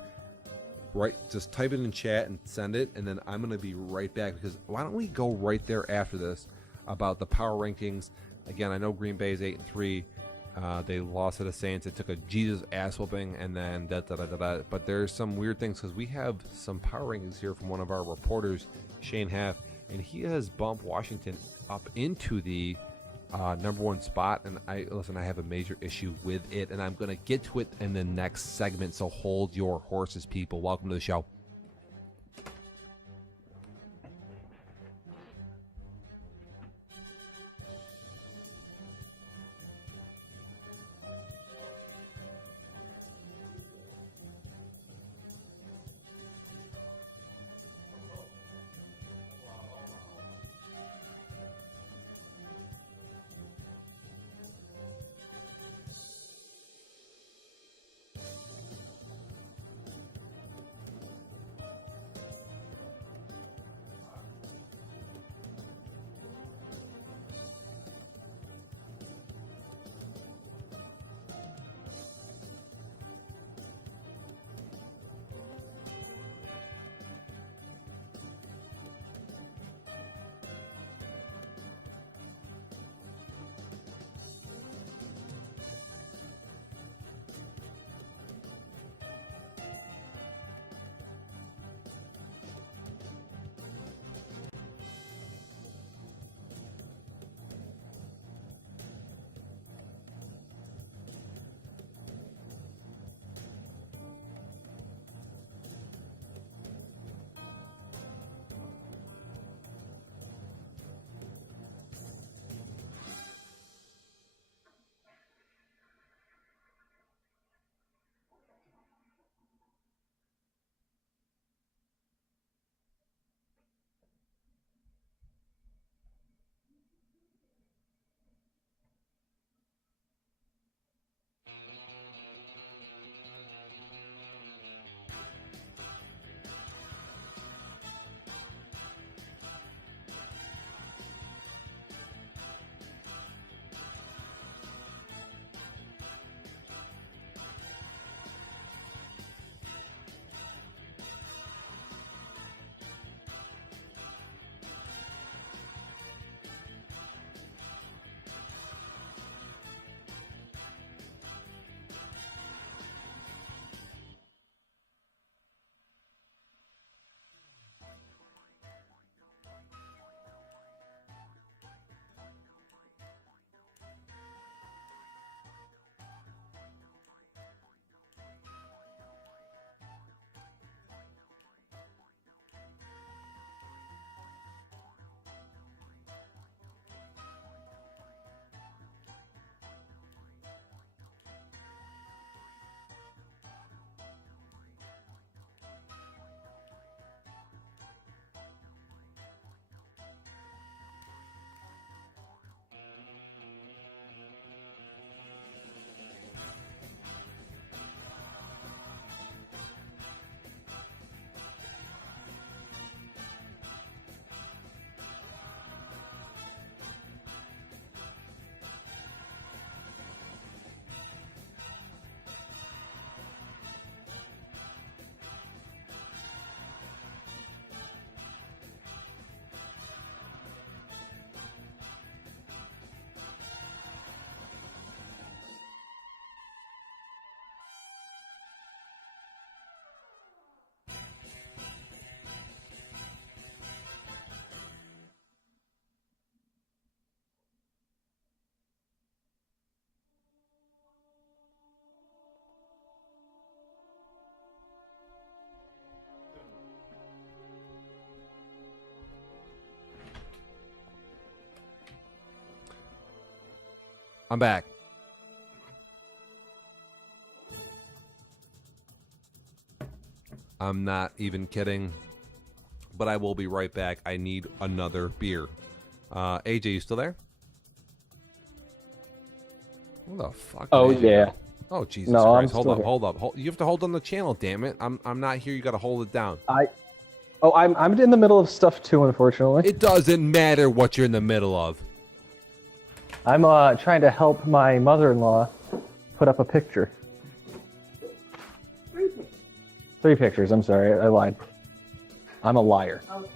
Right, just type it in chat and send it, and then I'm gonna be right back, because why don't we go right there after this about the power rankings? Again, I know Green Bay's 8-3. They lost to the Saints. It took a Jesus ass whooping, and then But there's some weird things, because we have some power rankings here from one of our reporters, Shane Haff, and he has bumped Washington up into the number one spot, and I have a major issue with it, and I'm gonna get to it in the next segment. So hold your horses, people. Welcome to the show. I'm back. I'm not even kidding, but I will be right back. I need another beer. AJ, you still there? What the fuck? Oh, AJ? yeah. Oh, Jesus No, Christ. I'm Hold still up, here. hold up. You have to hold on the channel, damn it. I'm not here. You got to hold it down. I'm in the middle of stuff too, unfortunately. It doesn't matter what you're in the middle of. I'm trying to help my mother-in-law put up a picture. 3 pictures. I'm sorry, I lied. I'm a liar. Okay.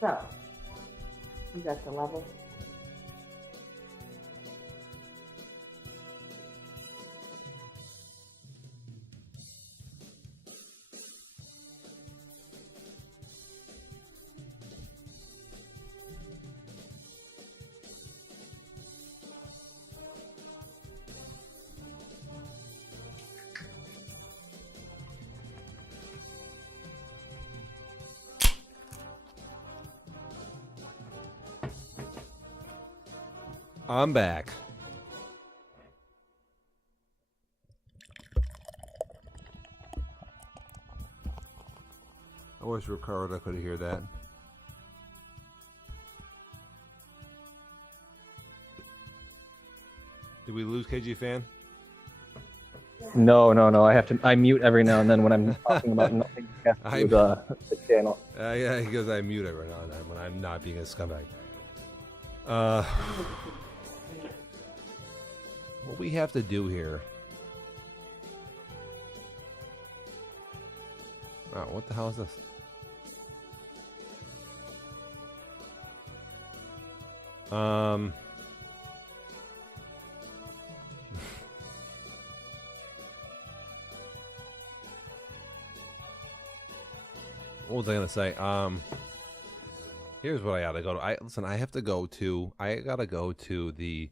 So, you got the level. I'm back. I wish Ricardo could hear that. Did we lose KG Fan? No. I mute every now and then when I'm talking about nothing has to do with the channel. Yeah, he goes, I mute every now and then when I'm not being a scumbag. What we have to do here. Oh, what the hell is this? What was I gonna say? Here's what I gotta go to. I gotta go to the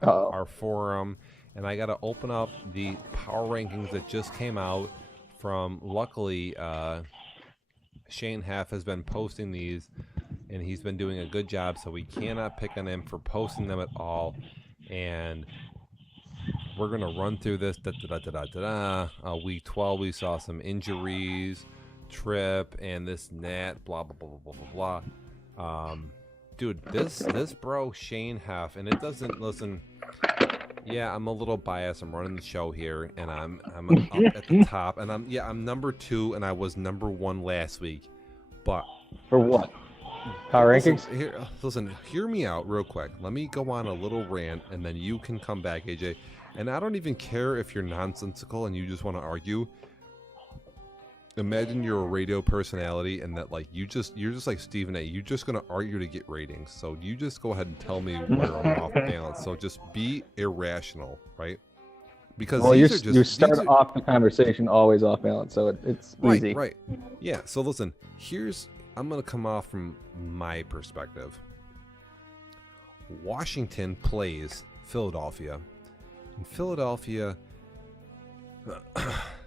our forum, and I gotta open up the power rankings that just came out from. Luckily, Shane Heff has been posting these, and he's been doing a good job. So we cannot pick on him for posting them at all, and we're gonna run through this. Week 12, we saw some injuries, trip, and this and that. Blah blah blah blah blah blah. Dude, this bro Shane Heff, and it doesn't listen. Yeah, I'm a little biased. I'm running the show here, and I'm up at the top, and I'm number 2, and I was number 1 last week. But For what? Power rankings? Listen, hear me out real quick. Let me go on a little rant, and then you can come back, AJ. And I don't even care if you're nonsensical and you just want to argue. Imagine you're a radio personality, and that you're just like Stephen A. You're just gonna argue to get ratings. So you just go ahead and tell me where I'm off balance. So just be irrational, right? Because you start off the conversation always off balance, so it's easy. Right. Yeah. So listen, I'm gonna come off from my perspective. Washington plays Philadelphia. In Philadelphia,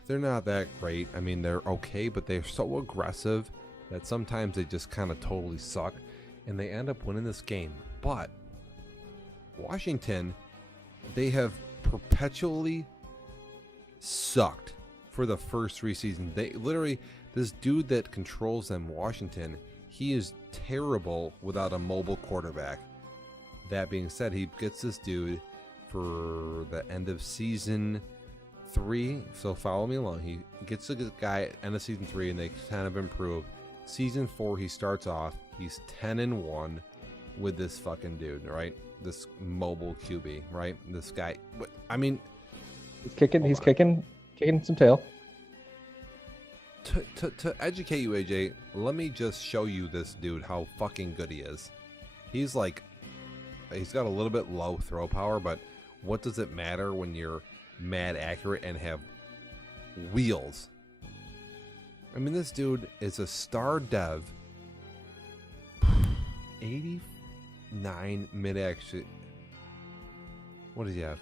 they're not that great. I mean, they're okay, but they're so aggressive that sometimes they just kind of totally suck, and they end up winning this game. But Washington, they have perpetually sucked for the first 3 seasons. They literally, this dude that controls them, Washington, he is terrible without a mobile quarterback. That being said, he gets this dude for the end of season 3, so follow me along. He gets a good guy at end of season 3, and they kind of improve. Season 4, he starts off, he's 10-1 with this fucking dude, right? This mobile QB, right? This guy, I mean, he's kicking some tail. To educate you, AJ, let me just show you this dude how fucking good he is. He's got a little bit low throw power, but what does it matter when you're mad accurate and have wheels? I mean, this dude is a star dev. 89 mid actually. What does he have?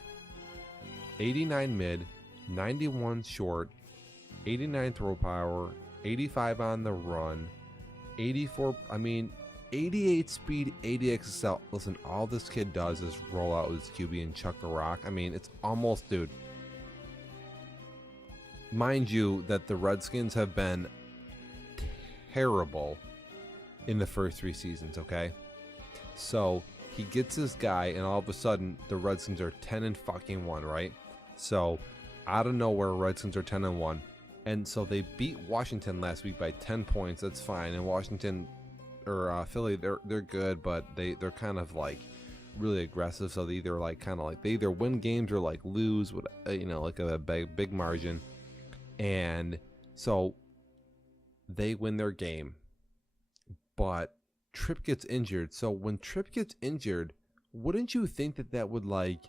89 mid, 91 short, 89 throw power, 85 on the run, 84. I mean, 88 speed, 80 XSL. Listen, all this kid does is roll out with his QB and chuck the rock. I mean, it's almost, dude. Mind you that the Redskins have been terrible in the first 3 seasons, okay? So he gets this guy, and all of a sudden the Redskins are 10-1, right? So out of nowhere, Redskins are 10-1, and so they beat Washington last week by 10 points. That's fine. And Washington or Philly, they're good, but they're kind of really aggressive. So they either win games or lose with a big margin. And so they win their game, but Tripp gets injured. So when Tripp gets injured, wouldn't you think that would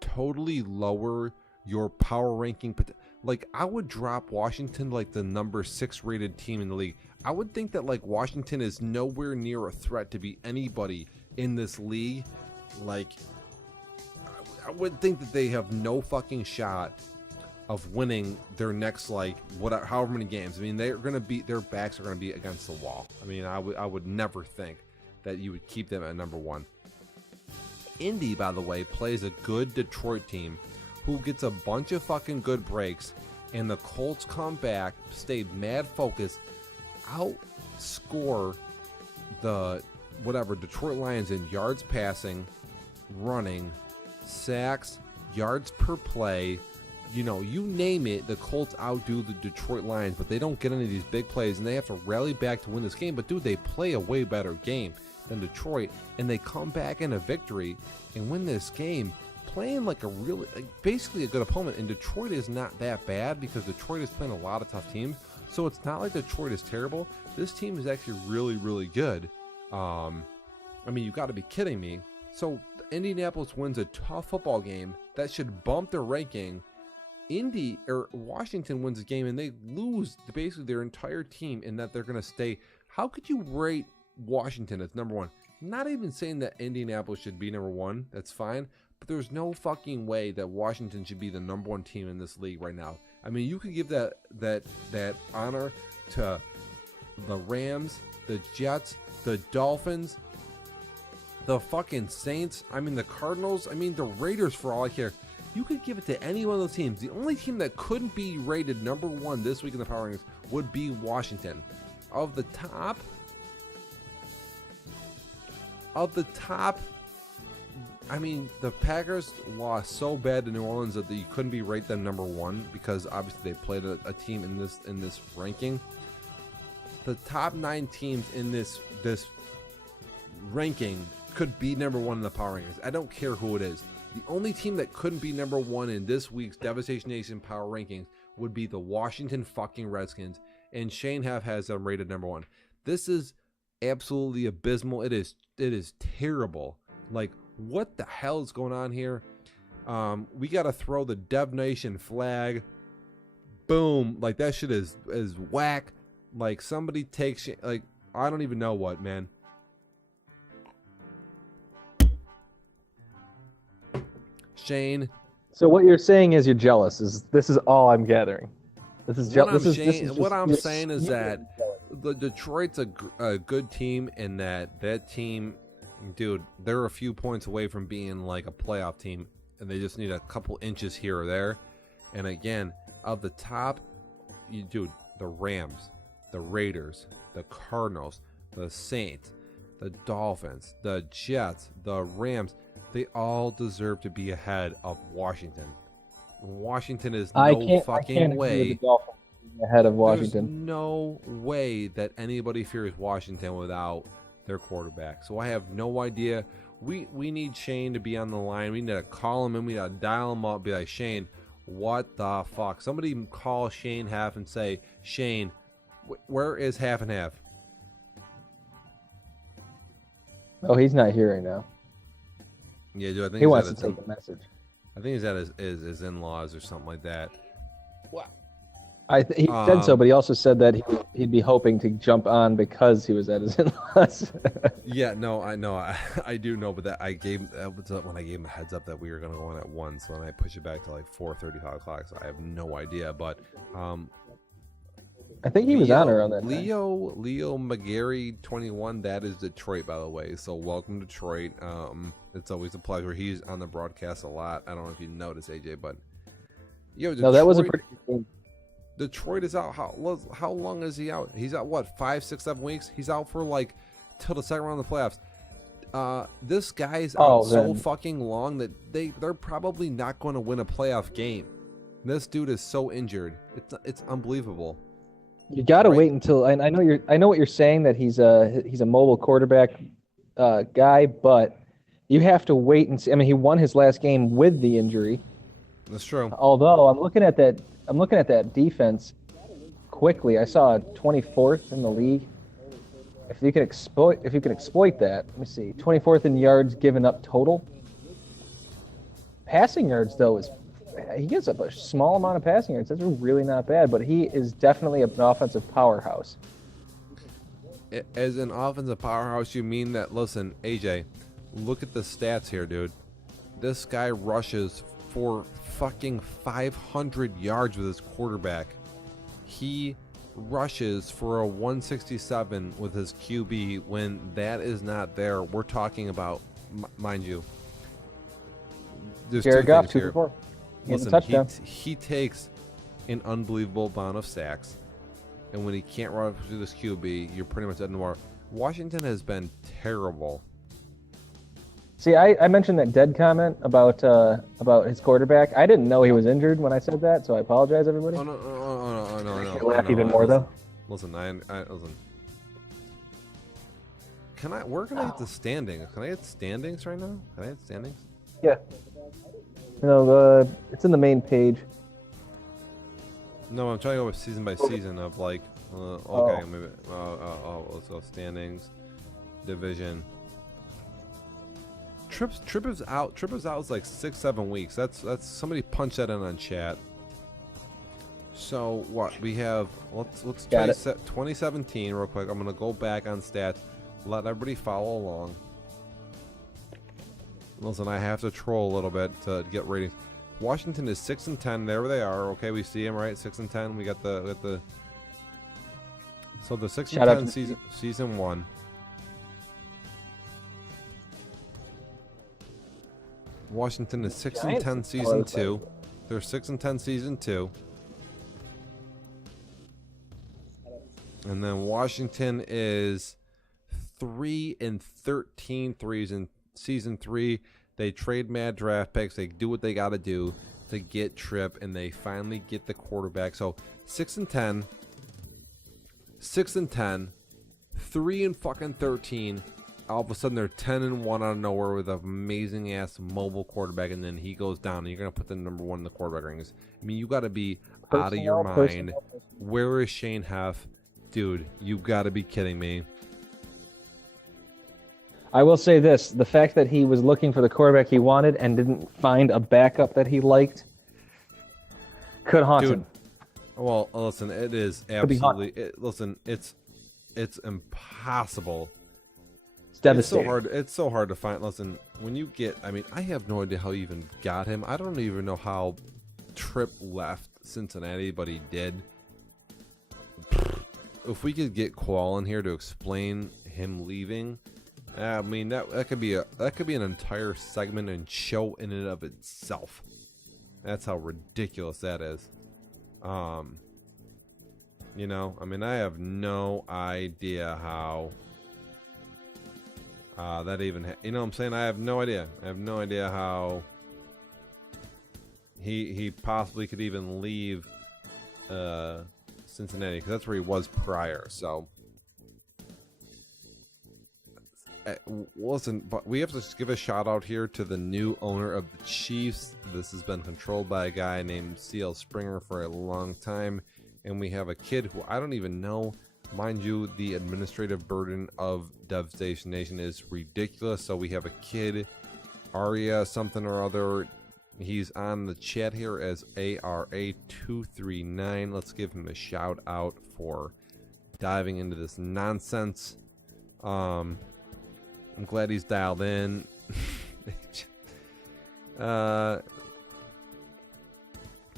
totally lower your power ranking? I would drop Washington the number 6 rated team in the league. I would think that Washington is nowhere near a threat to be anybody in this league. I would think that they have no fucking shot of winning their next however many games. I mean, they're gonna be, their backs are gonna be against the wall. I mean, I would never think that you would keep them at number 1. Indy, by the way, plays a good Detroit team who gets a bunch of fucking good breaks, and the Colts come back, stay mad focused, outscore the Detroit Lions in yards passing, running, sacks, yards per play. You name it, the Colts outdo the Detroit Lions, but they don't get any of these big plays, and they have to rally back to win this game. But, dude, they play a way better game than Detroit, and they come back in a victory and win this game playing like basically a good opponent. And Detroit is not that bad because Detroit is playing a lot of tough teams, so it's not like Detroit is terrible. This team is actually really, really good. You got to be kidding me. So Indianapolis wins a tough football game that should bump their ranking. Washington wins a game and they lose basically their entire team, in that they're going to stay. How could you rate Washington as number one? Not even saying that Indianapolis should be number one. That's fine. But there's no fucking way that Washington should be the number one team in this league right now. I mean, you could give that honor to the Rams, the Jets, the Dolphins, the fucking Saints. The Cardinals. The Raiders, for all I care. You could give it to any one of those teams. The only team that couldn't be rated number one this week in the power rankings would be Washington. Of the top, the Packers lost so bad to New Orleans that you couldn't be rate them number one, because obviously they played a team in this ranking. The top 9 teams in this ranking could be number one in the power rankings. I don't care who it is. The only team that couldn't be number one in this week's Devastation Nation power rankings would be the Washington fucking Redskins, and Shane Heff has them rated number one. This is absolutely abysmal. It is terrible. Like, what the hell is going on here? We got to throw the Dev Nation flag. Boom. Like, that shit is whack. Like, somebody takes, like, I don't even know what, man. Shane. So what you're saying is you're jealous. This is all I'm gathering. This is what I'm saying is that the Detroit's a good team, and that team, dude, they're a few points away from being like a playoff team, and they just need a couple inches here or there. And again, of the top, the Rams, the Raiders, the Cardinals, the Saints, the Dolphins, the Jets, the Rams, they all deserve to be ahead of Washington. Washington is no fucking way ahead of Washington. There's no way that anybody fears Washington without their quarterback. So I have no idea. We need Shane to be on the line. We need to call him and we need to dial him up. Be like, Shane, what the fuck? Somebody call Shane Half and say, Shane, where is Half and Half? Oh, he's not here right now. Yeah, dude, I think he wants to take a message. I think he's at his in-laws or something like that. What? He said so, but he also said that he'd be hoping to jump on because he was at his in-laws. Yeah, no, I know, I do know, but that was when I gave him a heads up that we were going to go on at 1, so then I pushed it back to like 4:30, 5 o'clock. So I have no idea, but I think he was on around that time. Leo McGarry 21. That is Detroit, by the way. So welcome Detroit. It's always a pleasure. He's on the broadcast a lot. I don't know if you noticed, AJ, but Detroit, no, that was a pretty good game. Detroit is out. How long is he out? He's out what, 5, 6, 7 weeks? He's out for like till the second round of the playoffs. This guy's out so fucking long that they're probably not going to win a playoff game. This dude is so injured. It's unbelievable. You got to wait until I know what you're saying, that he's a mobile quarterback guy, but you have to wait and see. I mean, he won his last game with the injury. That's true. Although I'm looking at that defense quickly. I saw 24th in the league. If you can exploit that, let me see. 24th in yards given up total. Passing yards though he gives up a small amount of passing yards. That's really not bad, but he is definitely an offensive powerhouse. As an offensive powerhouse, you mean that? Listen, AJ, look at the stats here, dude. This guy rushes for fucking 500 yards with his quarterback. He rushes for a 167 with his QB when that is not there. We're talking about, mind you, there's Jared two Goff, things 2 here. for 4. He has a Listen, touchdown. he takes an unbelievable amount of sacks, and when he can't run through this QB, you're pretty much dead in the water. Washington has been terrible. See, I mentioned that dead comment about his quarterback. I didn't know he was injured when I said that, so I apologize, everybody. Oh no! I laugh even more though. Listen, listen. Where can I get the standings? Can I get standings right now? Can I get standings? Yeah. No, it's in the main page. No, I'm trying to go with season by season of like. Okay, maybe. Let's go standings, division. Trip is out. Trip is out. It's like 6-7 weeks. That's somebody punch that in on chat. So what we have? Let's try 2017 real quick. I'm gonna go back on stats. Let everybody follow along. Listen, I have to troll a little bit to get ratings. Washington is 6-10. There they are. Okay, we see them right. 6-10. We got the. So the 6-10 season 1. Washington is 6-10 season 2. They're 6-10 season 2. And then Washington is 3-13 in season 3. They trade mad draft picks. They do what they got to do to get Tripp, and they finally get the quarterback. So 6-10, 6-10, 3-13. All of a sudden, they're 10-1 out of nowhere with an amazing ass mobile quarterback, and then he goes down, and you're gonna put the number 1 in the quarterback rings. I mean, you got to be out of your mind. Where is Shane Huff, dude? You got to be kidding me. I will say this: the fact that he was looking for the quarterback he wanted and didn't find a backup that he liked could haunt him. Well, listen, it is absolutely. Listen, it's impossible. It's devastating. It's so hard to find. Listen, when you get, I mean, I have no idea how you even got him. I don't even know how Tripp left Cincinnati, but he did. If we could get Qual in here to explain him leaving, I mean that could be an entire segment and show in and of itself. That's how ridiculous that is. You know, I mean, I have no idea how that even you know what I'm saying? I have no idea. I have no idea how he possibly could even leave Cincinnati, because that's where he was prior. So listen, but we have to just give a shout out here to the new owner of the Chiefs. This has been controlled by a guy named CL Springer for a long time, and we have a kid who I don't even know. Mind you, the administrative burden of Devastation Nation is ridiculous. So we have a kid, Aria something or other. He's on the chat here as ARA239. Let's give him a shout out for diving into this nonsense. I'm glad he's dialed in.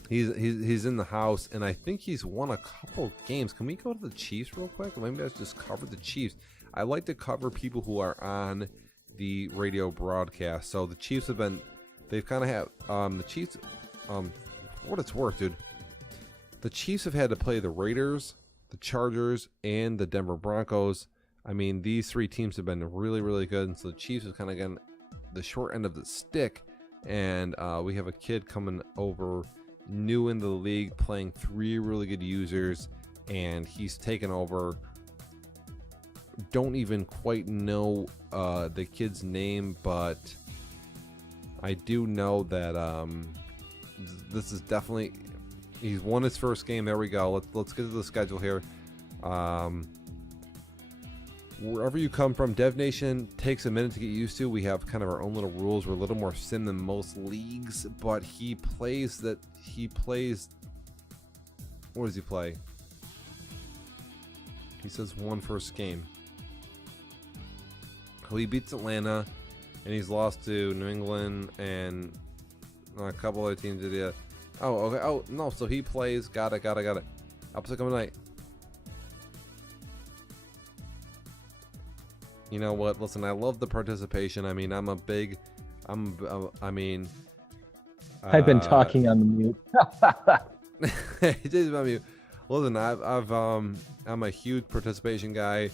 He's in the house, and I think he's won a couple games. Can we go to the Chiefs real quick? Maybe let's just cover the Chiefs. I like to cover people who are on the radio broadcast. So the Chiefs have been, they've kind of had the Chiefs. For what it's worth, dude, the Chiefs have had to play the Raiders, the Chargers, and the Denver Broncos. I mean, these three teams have been really, really good, and so the Chiefs have kind of gotten the short end of the stick. And we have a kid coming over, new in the league, playing 3 really good users, and he's taken over. Don't even quite know the kid's name, but I do know that this is definitely, he's won his first game. There we go. Let's get to the schedule here. Wherever you come from, Dev Nation takes a minute to get used to. We have kind of our own little rules. We're a little more sim than most leagues, but he plays, what does he play? He says one first game. He beats Atlanta, and he's lost to New England and a couple other teams. Oh, okay. Oh, no, so he plays. Got it. Opposite coming night. You know what? Listen, I love the participation. I mean, I've been talking on the mute. It is about me. Listen, I'm a huge participation guy.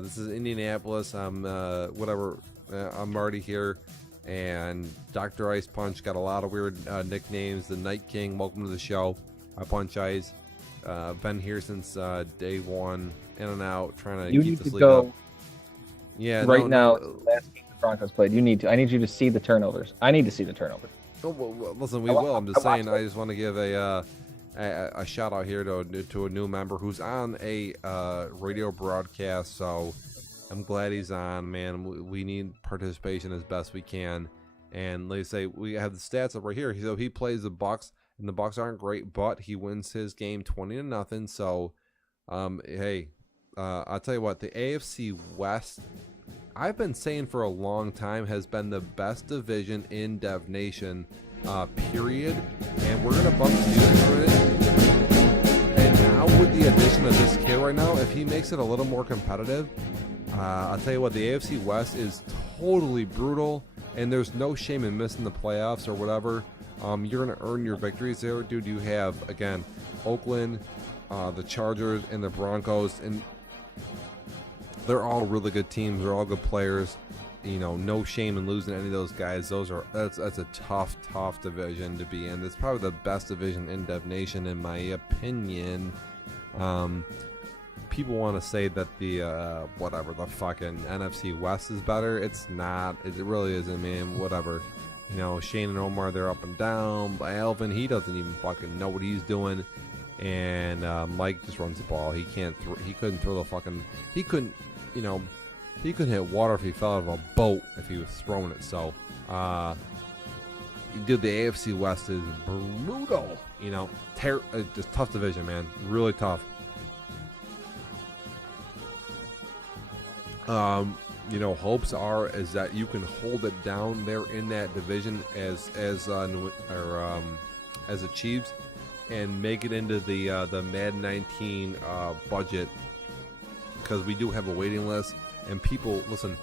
This is Indianapolis. I'm I'm already here, and Dr. Ice Punch got a lot of weird nicknames. The Night King, welcome to the show. I Punch Ice. Been here since day one, in and out, trying to You keep need this to league go up. Yeah, right now. no. Last game the Broncos played. You need to. I need you to see the turnovers. I need to see the turnovers. Oh, well, listen, we I wa- will. I'm just I watched saying. I just want to give a shout out here to a new member who's on a radio broadcast. So I'm glad he's on, man. We need participation as best we can. And like I say, we have the stats up right here. So he plays the Bucks, and the Bucks aren't great, but he wins his game 20-0. So, hey, I'll tell you what, the AFC West, I've been saying for a long time, has been the best division in Dev Nation, period. And we're gonna bump Steelers with it. And now with the addition of this kid right now, if he makes it a little more competitive, I'll tell you what, the AFC West is totally brutal, and there's no shame in missing the playoffs or whatever. You're gonna earn your victories there, dude. You have, again, Oakland, the Chargers, and the Broncos, and they're all really good teams. They're all good players. You know, no shame in losing any of those guys. That's a tough division to be in. It's probably the best division in Dev Nation, in my opinion. People want to say that the the fucking NFC West is better. It's not. It really isn't, man. Whatever. You know, Shane and Omar, they're up and down. But Alvin, he doesn't even fucking know what he's doing. And Mike just runs the ball. He can't. He couldn't throw the fucking. He couldn't. You know, he couldn't hit water if he fell out of a boat if he was throwing it. So, dude, the AFC West is brutal. You know, just tough division, man. Really tough. You know, hopes are is that you can hold it down there in that division as the Chiefs, and make it into the Madden 19 budget, because we do have a waiting list, and people, listen,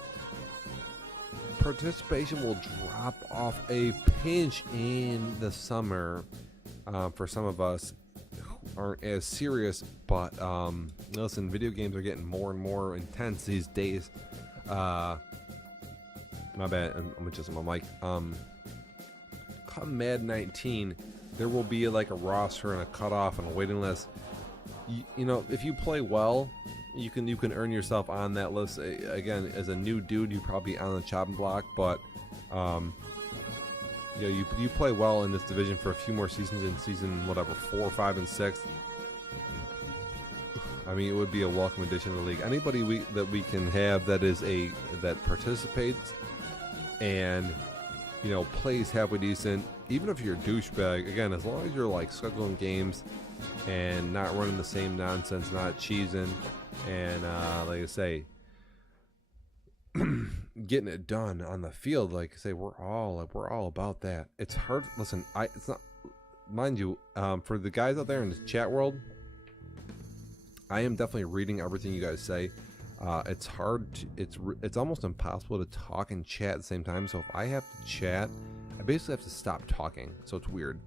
participation will drop off a pinch in the summer for some of us who aren't as serious, but listen, video games are getting more and more intense these days. My bad, I'm adjusting my mic. Come Madden 19, there will be like a roster and a cutoff and a waiting list. You know, if you play well, you can earn yourself on that list. Again, as a new dude, you're probably on the chopping block, but you play well in this division for a few more seasons, in season 4, 5, and 6. I mean, it would be a welcome addition to the league. Anybody that we can have that participates and, you know, plays halfway decent, even if you're a douchebag, again, as long as you're like scheduling games and not running the same nonsense, not cheesing, and like I say, getting it done on the field, like I say, we're all about that. It's hard. Listen, it's not, mind you, for the guys out there in the chat world, I am definitely reading everything you guys say. It's hard. It's almost impossible to talk and chat at the same time. So if I have to chat, I basically have to stop talking. So it's weird.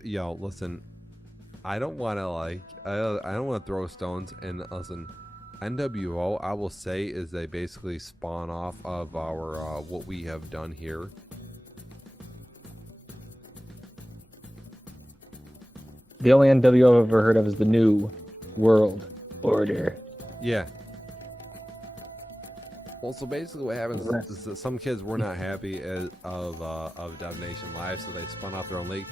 Yo, listen, I don't want to I don't want to throw stones. And listen, NWO, I will say, is they basically spawn off of our what we have done here. The only NWO I've ever heard of is the New World Order. Yeah. Well, so basically what happens is that some kids were not happy of Dev Nation Live, so they spun off their own league.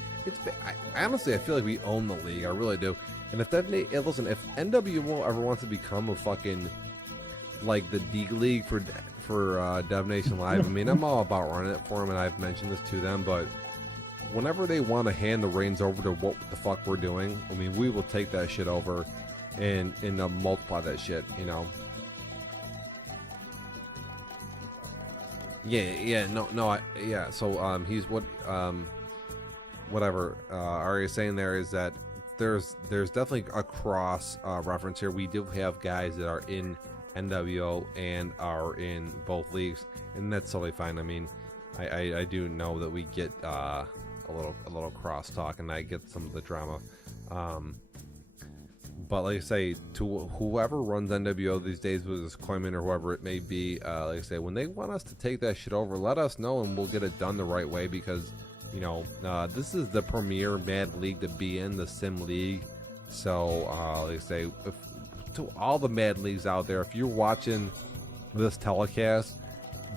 Honestly, I feel like we own the league. I really do. And if NWO ever wants to become a fucking, like, the D League for Dev Nation Live, I mean, I'm all about running it for them, and I've mentioned this to them, but whenever they want to hand the reins over to what the fuck we're doing, I mean, we will take that shit over and multiply that shit, you know. So he's whatever Ari is saying there is that there's definitely a cross reference here. We do have guys that are in NWO and are in both leagues, and that's totally fine. I mean, I do know that we get a little crosstalk, and I get some of the drama. But like I say, to whoever runs NWO these days, whether it's Koyman or whoever it may be, like I say, when they want us to take that shit over, let us know and we'll get it done the right way, because, you know, this is the premier Mad League to be in, the Sim League. So, like I say, to all the Mad Leagues out there, if you're watching this telecast,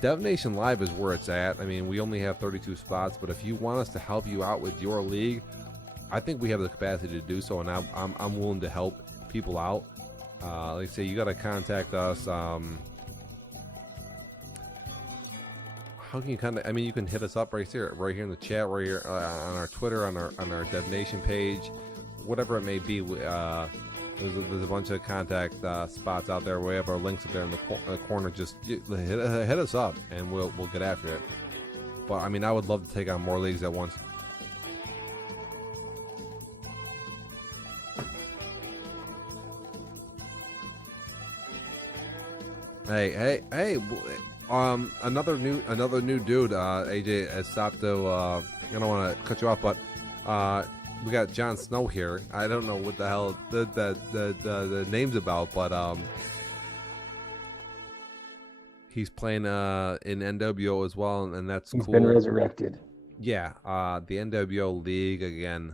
Dev Nation Live is where it's at. I mean, we only have 32 spots, but if you want us to help you out with your league, I think we have the capacity to do so, and I'm willing to help people out. Like I say, you got to contact us. How can you contact? I mean, you can hit us up right here in the chat, right here on our Twitter, on our Dev Nation page, whatever it may be. There's a bunch of contact spots out there. We have our links up there in the corner. Just hit us up, and we'll get after it. But I mean, I would love to take on more leagues at once. Hey! Another new dude. AJ has stopped to. I don't want to cut you off, but we got Jon Snow here. I don't know what the hell the name's about, but he's playing in NWO as well, and that's He's cool. been resurrected. Yeah, the NWO League again.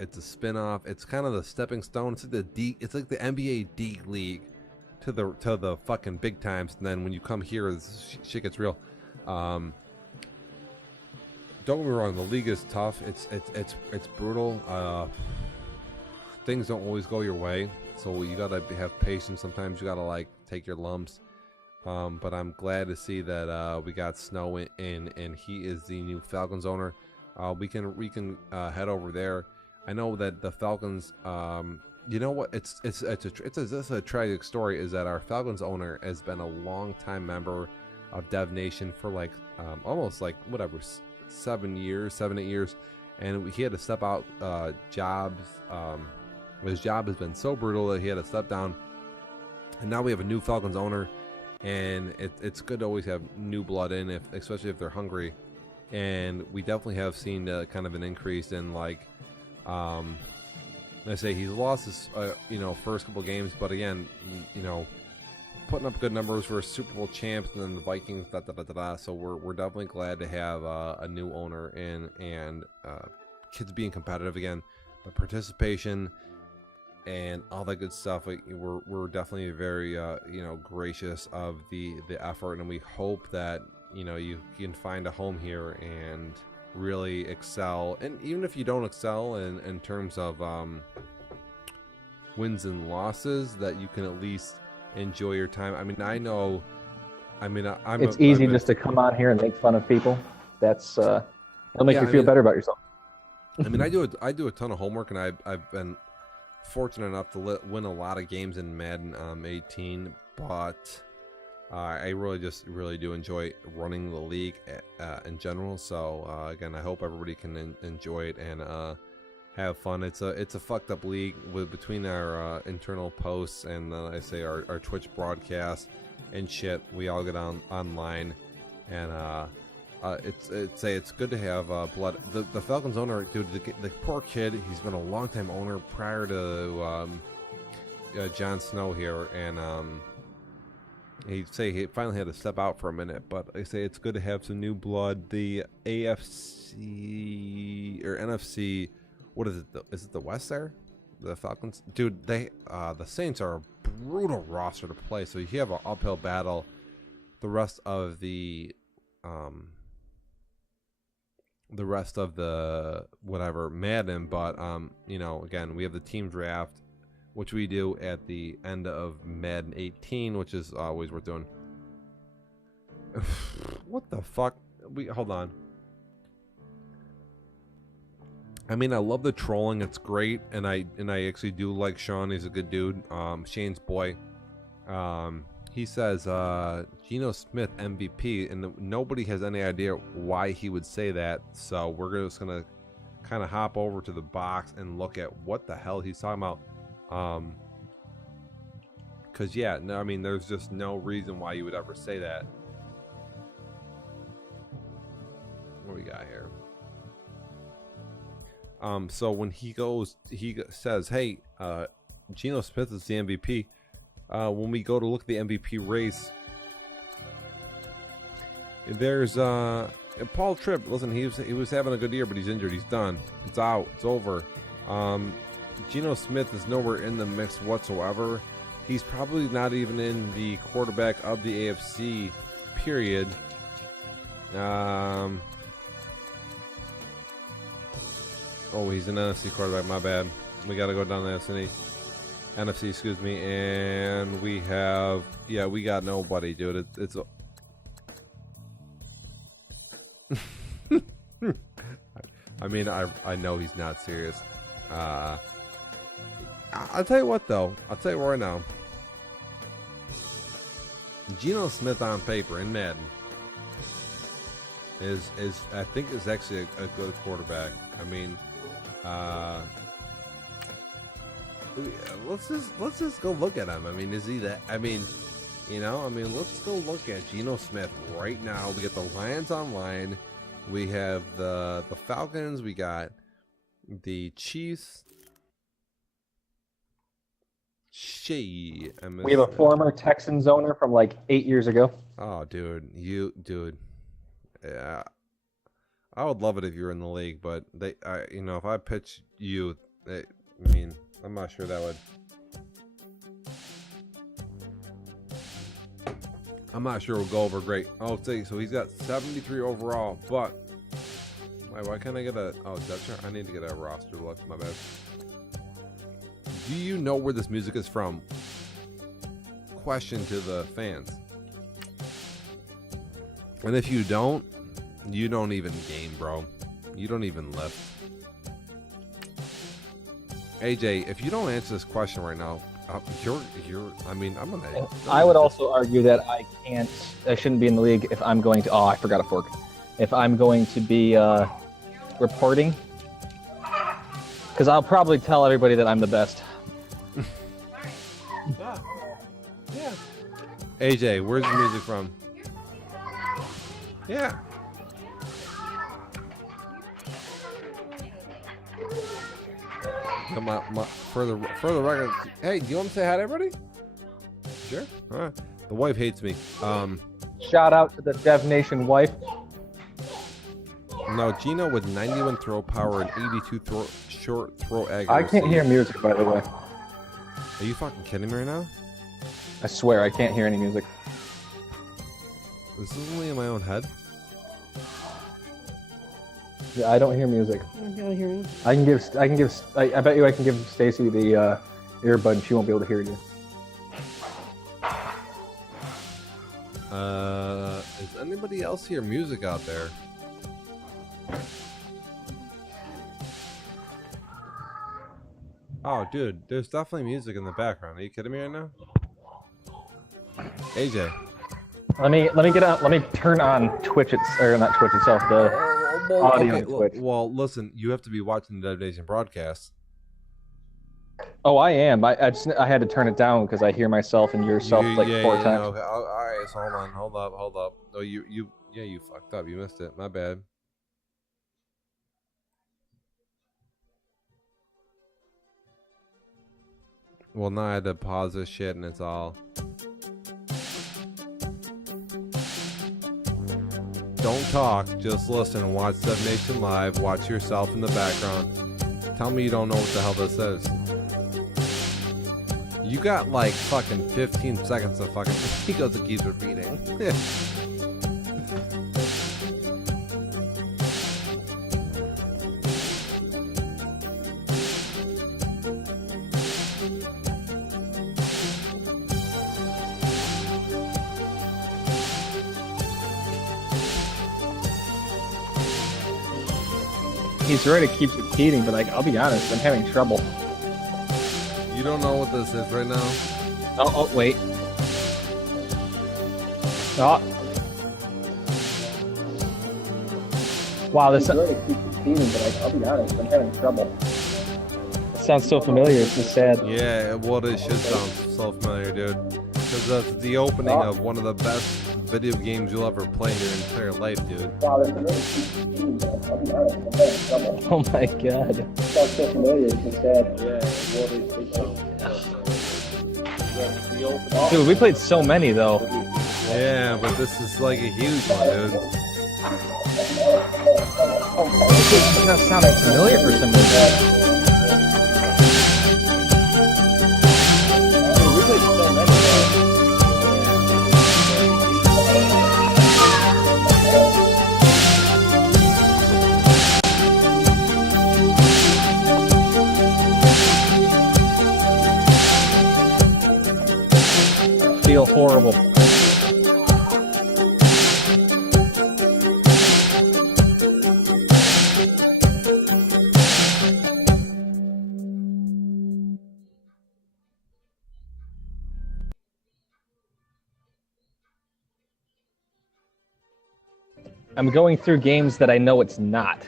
It's a spin-off. It's kind of the stepping stone. It's like the NBA D League to the fucking big times. And then when you come here, this shit gets real. Don't get me wrong, the league is tough. It's brutal. Things don't always go your way, so you gotta have patience. Sometimes you gotta like take your lumps. But I'm glad to see that we got Snow in, and he is the new Falcons owner. We can head over there. I know that the Falcons. You know what? It's a tragic story. Is that our Falcons owner has been a long time member of Dev Nation for like almost like whatever 7, 8 years, and he had to step out jobs. His job has been so brutal that he had to step down, and now we have a new Falcons owner. And it's good to always have new blood in, especially if they're hungry. And we definitely have seen kind of an increase in like, I say he's lost his first couple games, but again, putting up good numbers for Super Bowl champs and then the Vikings. So we're definitely glad to have a new owner in, and kids being competitive again, the participation and all that good stuff. We're definitely very gracious of the effort, and we hope that you can find a home here and really excel. And even if you don't excel in terms of wins and losses, that you can at least enjoy your time. I mean, It's easy just to come on here and make fun of people. That's it'll make you feel better about yourself. I mean, I do a ton of homework, and I've been fortunate enough to win a lot of games in Madden 18, but I really do enjoy running the league in general. So again, I hope everybody can enjoy it and have fun. It's a fucked up league between our internal posts and I say our Twitch broadcasts and shit. We all get online, and it's good to have blood. The Falcons owner, dude, the poor kid. He's been a long time owner prior to Jon Snow here, and he finally had to step out for a minute. But I say it's good to have some new blood. The AFC or NFC, what is it? Is it the West there? The Falcons, dude. The Saints are a brutal roster to play, so you have an uphill battle. The rest of the whatever Madden, but again, we have the team draft, which we do at the end of Madden 18, which is always worth doing. What the fuck? Hold on. I mean, I love the trolling. It's great, and I actually do like Sean. He's a good dude. Shane's boy. He says Geno Smith MVP, and nobody has any idea why he would say that. So we're just gonna kind of hop over to the box and look at what the hell he's talking about. Because there's just no reason why you would ever say that. we got here? So when he says, "Hey, Geno Smith is the MVP." When we go to look at the MVP race, there's Paul Tripp. Listen, he was having a good year, but he's injured. He's done. It's out. It's over. Geno Smith is nowhere in the mix whatsoever. He's probably not even in the quarterback of the AFC. Period. Oh, he's an NFC quarterback. My bad. We got to go down to NFC, excuse me. And we have, we got nobody, dude. It's I mean, I know he's not serious. I'll tell you what, though. I'll tell you right now. Geno Smith on paper in Madden is I think is actually a good quarterback. I mean, let's just go look at him. I mean, is he that? I mean, let's go look at Geno Smith right now. We got the Lions online. We have the Falcons. We got the Chiefs. We have a former Texans owner from like 8 years ago. Oh, dude, yeah. I would love it if you were in the league, but if I pitch you, I'm not sure that would. I'm not sure it would go over great. Oh, so he's got 73 overall, but why can't I get a? Oh, that's right. I need to get a roster look. My bad. Do you know where this music is from? Question to the fans. And if you don't even game, bro. You don't even lift. AJ, if you don't answer this question right now, I'm gonna. I would also argue that I shouldn't be in the league if I'm going to. Oh, I forgot a fork. If I'm going to be reporting, because I'll probably tell everybody that I'm the best. Yeah. AJ, where's the music from? Yeah. Come on, for the record. Hey, do you want to say hi to everybody? Sure. All right. The wife hates me. Shout out to the Dev Nation wife. Now, Geno with 91 throw power and 82 short throw accuracy. I can't hear music, by the way. Are you fucking kidding me right now? I swear, I can't hear any music. This is only in my own head. Yeah, I don't hear music. You don't hear me? I bet you I can give Stacy the earbud and she won't be able to hear you. Is anybody else hear music out there? Oh, dude, there's definitely music in the background. Are you kidding me right now? AJ. Let me get out. Let me turn on Twitch. Or not Twitch itself. The audio. Okay, Twitch. well, listen. You have to be watching the Dev Nation broadcast. Oh, I am. I had to turn it down because I hear myself and yourself four times. Okay. All right. So hold up. Oh, you fucked up. You missed it. My bad. Well, now I had to pause this shit, and it's all. Don't talk, just listen. Watch Dev Nation Live. Watch yourself in the background. Tell me you don't know what the hell this is. You got like fucking 15 seconds of fucking. He goes and keeps repeating. He's right. It keeps repeating, but like, I'll be honest, I'm having trouble. You don't know what this is right now? Oh, wait. Oh. Wow, this. It keeps repeating, but like, I'll be honest, I'm having trouble. It sounds so familiar. It's just sad. Yeah, well, it should sound so familiar, dude. Because that's the opening of one of the best video games you'll ever play in your entire life, dude. Oh my god. Dude, we played so many though. Yeah, but this is like a huge one, dude. It's not sounding familiar for some reason. Dude, we played so many though. Feel horrible. I'm going through games that I know it's not.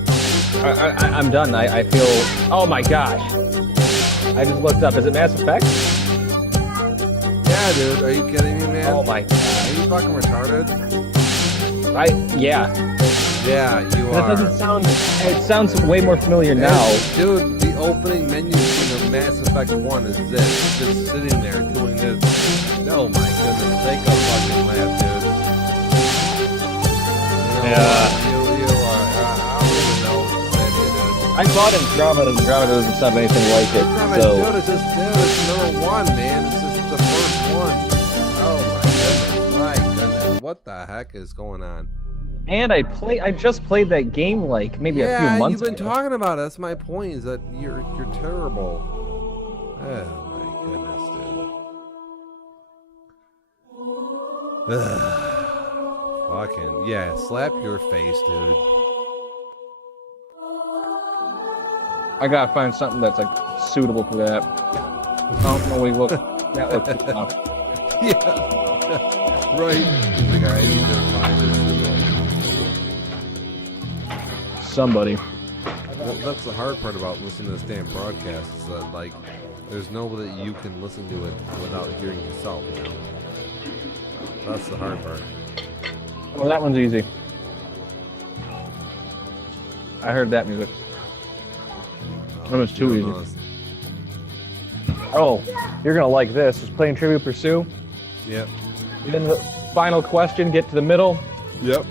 I'm done. I feel. Oh my gosh! I just looked up. Is it Mass Effect? Yeah, dude. Are you kidding me, man? Oh my! Are you fucking retarded? Yeah. Yeah, you That are. doesn't sound. It sounds way more familiar now. Dude, the opening menu screen of Mass Effect 1 is this. Just sitting there doing this. Oh my goodness. Take a fucking laugh, dude. You know Yeah. what? You are. I don't even know what to say to you, dude. I bought Andromeda, and Andromeda doesn't sound anything like it. Dude, it's just, dude, it's number one, man. It's just the first one. Oh my goodness. What the heck is going on? And I just played that game like maybe a few months you've been ago. talking about it. That's my point. Is that you're terrible. Oh my goodness, dude. Ugh. Fucking yeah, slap your face, dude. I gotta find something that's like suitable for that. I don't know what he looked. That looks enough. Yeah. Right. The guy needs to find this. Somebody. Well, that's the hard part about listening to this damn broadcast is that like there's no way that you can listen to it without hearing yourself, you know. That's the hard part. Well, that one's easy. I heard that music. That was too You easy. know, Oh, you're gonna like this. It's playing Trivia Pursue. Yep. And then the final question. Get to the middle. Yep.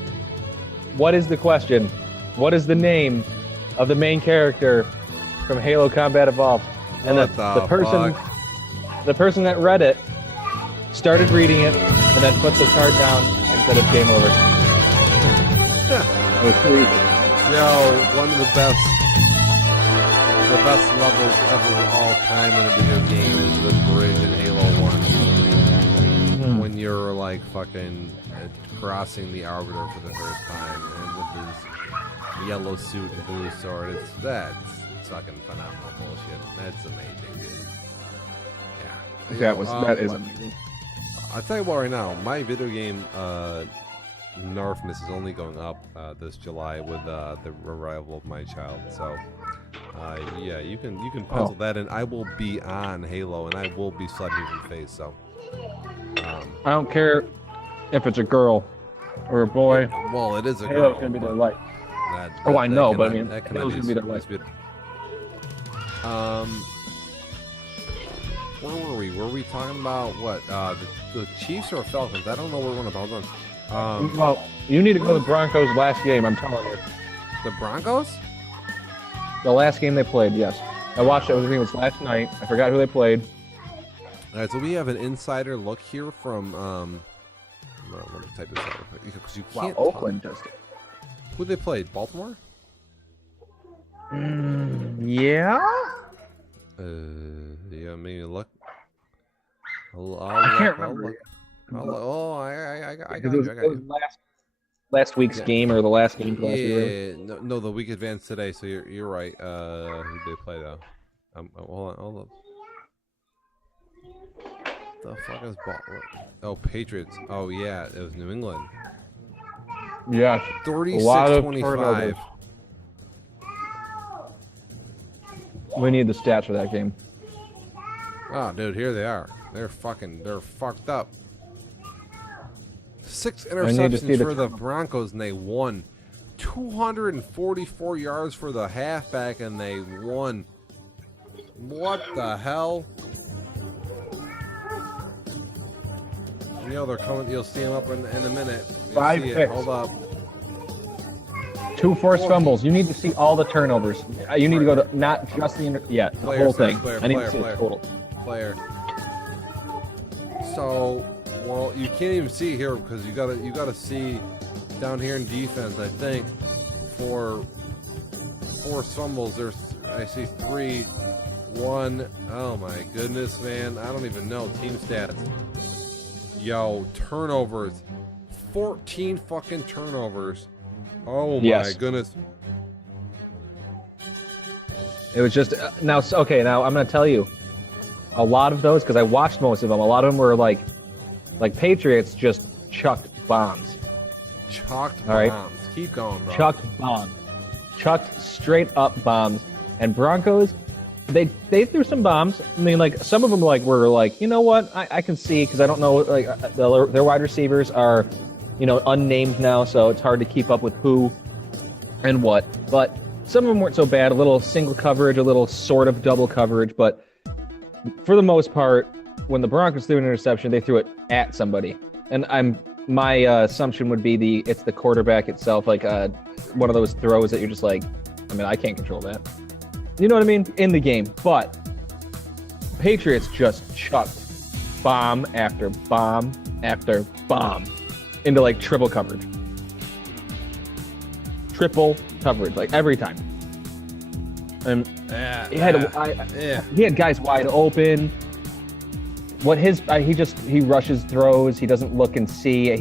What is the question? What is the name of the main character from Halo Combat Evolved? And What the the person, fuck? the person that read it, started reading it, and then put the card down and said it's game over. It was too easy. Yo, one of the best levels ever of all time in a video game is the bridge in Halo 1. When you're like fucking crossing the arbiter for the first time, and with his yellow suit and blue sword, that's fucking phenomenal bullshit. That's amazing, dude. Yeah. That is amazing. I'll tell you what right now, my video game nerfness is only going up this July with the arrival of my child. So yeah, you can pencil that in. I will be on Halo and I will be slapping you in the face. So I don't care if it's a girl or a boy. well, it is a Halo's girl. gonna be their life. That, Oh, I know, but I cannot- mean, that cannot Halo's gonna be their life. disputed. Where were we? Were we talking about what? The Chiefs or Falcons? I don't know where we're about. Well, you need to go to the Broncos' last game. I'm telling you, The Broncos? the last game they played. Yes, I watched it. I think it was last night. I forgot who they played. All right, so we have an insider look here from. Let me type this out real quick, because you Wow, can't. Oakland just did. Who they played? Baltimore? Yeah. Yeah, maybe look. I'll I can't look, I'll remember. look. Oh, I got Because you. it I got was you. last week's Yeah. game or the last game. Last year. Yeah, no, the week advanced today, so you're right. Who they play though? Hold on. The fuck is ball? Oh, Patriots. Oh yeah, it was New England. Yeah. A lot of 36-25. turnovers. We need the stats for that game. Oh, dude, here they are. They're fucked up. 6 interceptions for the Broncos, and they won. 244 yards for the halfback, and they won. What the hell? You know they're coming. You'll see them up in a minute. You'll 5 see it. picks. Hold up. 2 forced fumbles. You need to see all the turnovers. You need to go to not just the the whole thing. I need to see the total. Player. So, well, you can't even see here because you gotta see down here in defense. I think for forced fumbles, I see 3, 1. Oh my goodness, man! I don't even know team stats. Yo, turnovers, 14 fucking turnovers. Oh my goodness. It was just now. Okay, now I'm gonna tell you, a lot of those because I watched most of them. A lot of them were like Patriots just chucked bombs. Chucked All right. bombs. Keep going, bro. Chucked bombs. Chucked straight up bombs. And Broncos, they threw some bombs. I mean, like some of them were like, you know what? I can see because I don't know their wide receivers are, unnamed now, so it's hard to keep up with who and what. But some of them weren't so bad. A little single coverage, a little sort of double coverage, but for the most part, when the Broncos threw an interception, they threw it at somebody. And my assumption would be it's the quarterback itself, like one of those throws that you're just like, I mean, I can't control that. You know what I mean? In the game. But Patriots just chucked bomb after bomb after bomb into like triple coverage. Triple coverage, like every time. And he had guys wide open. He rushes throws. He doesn't look and see.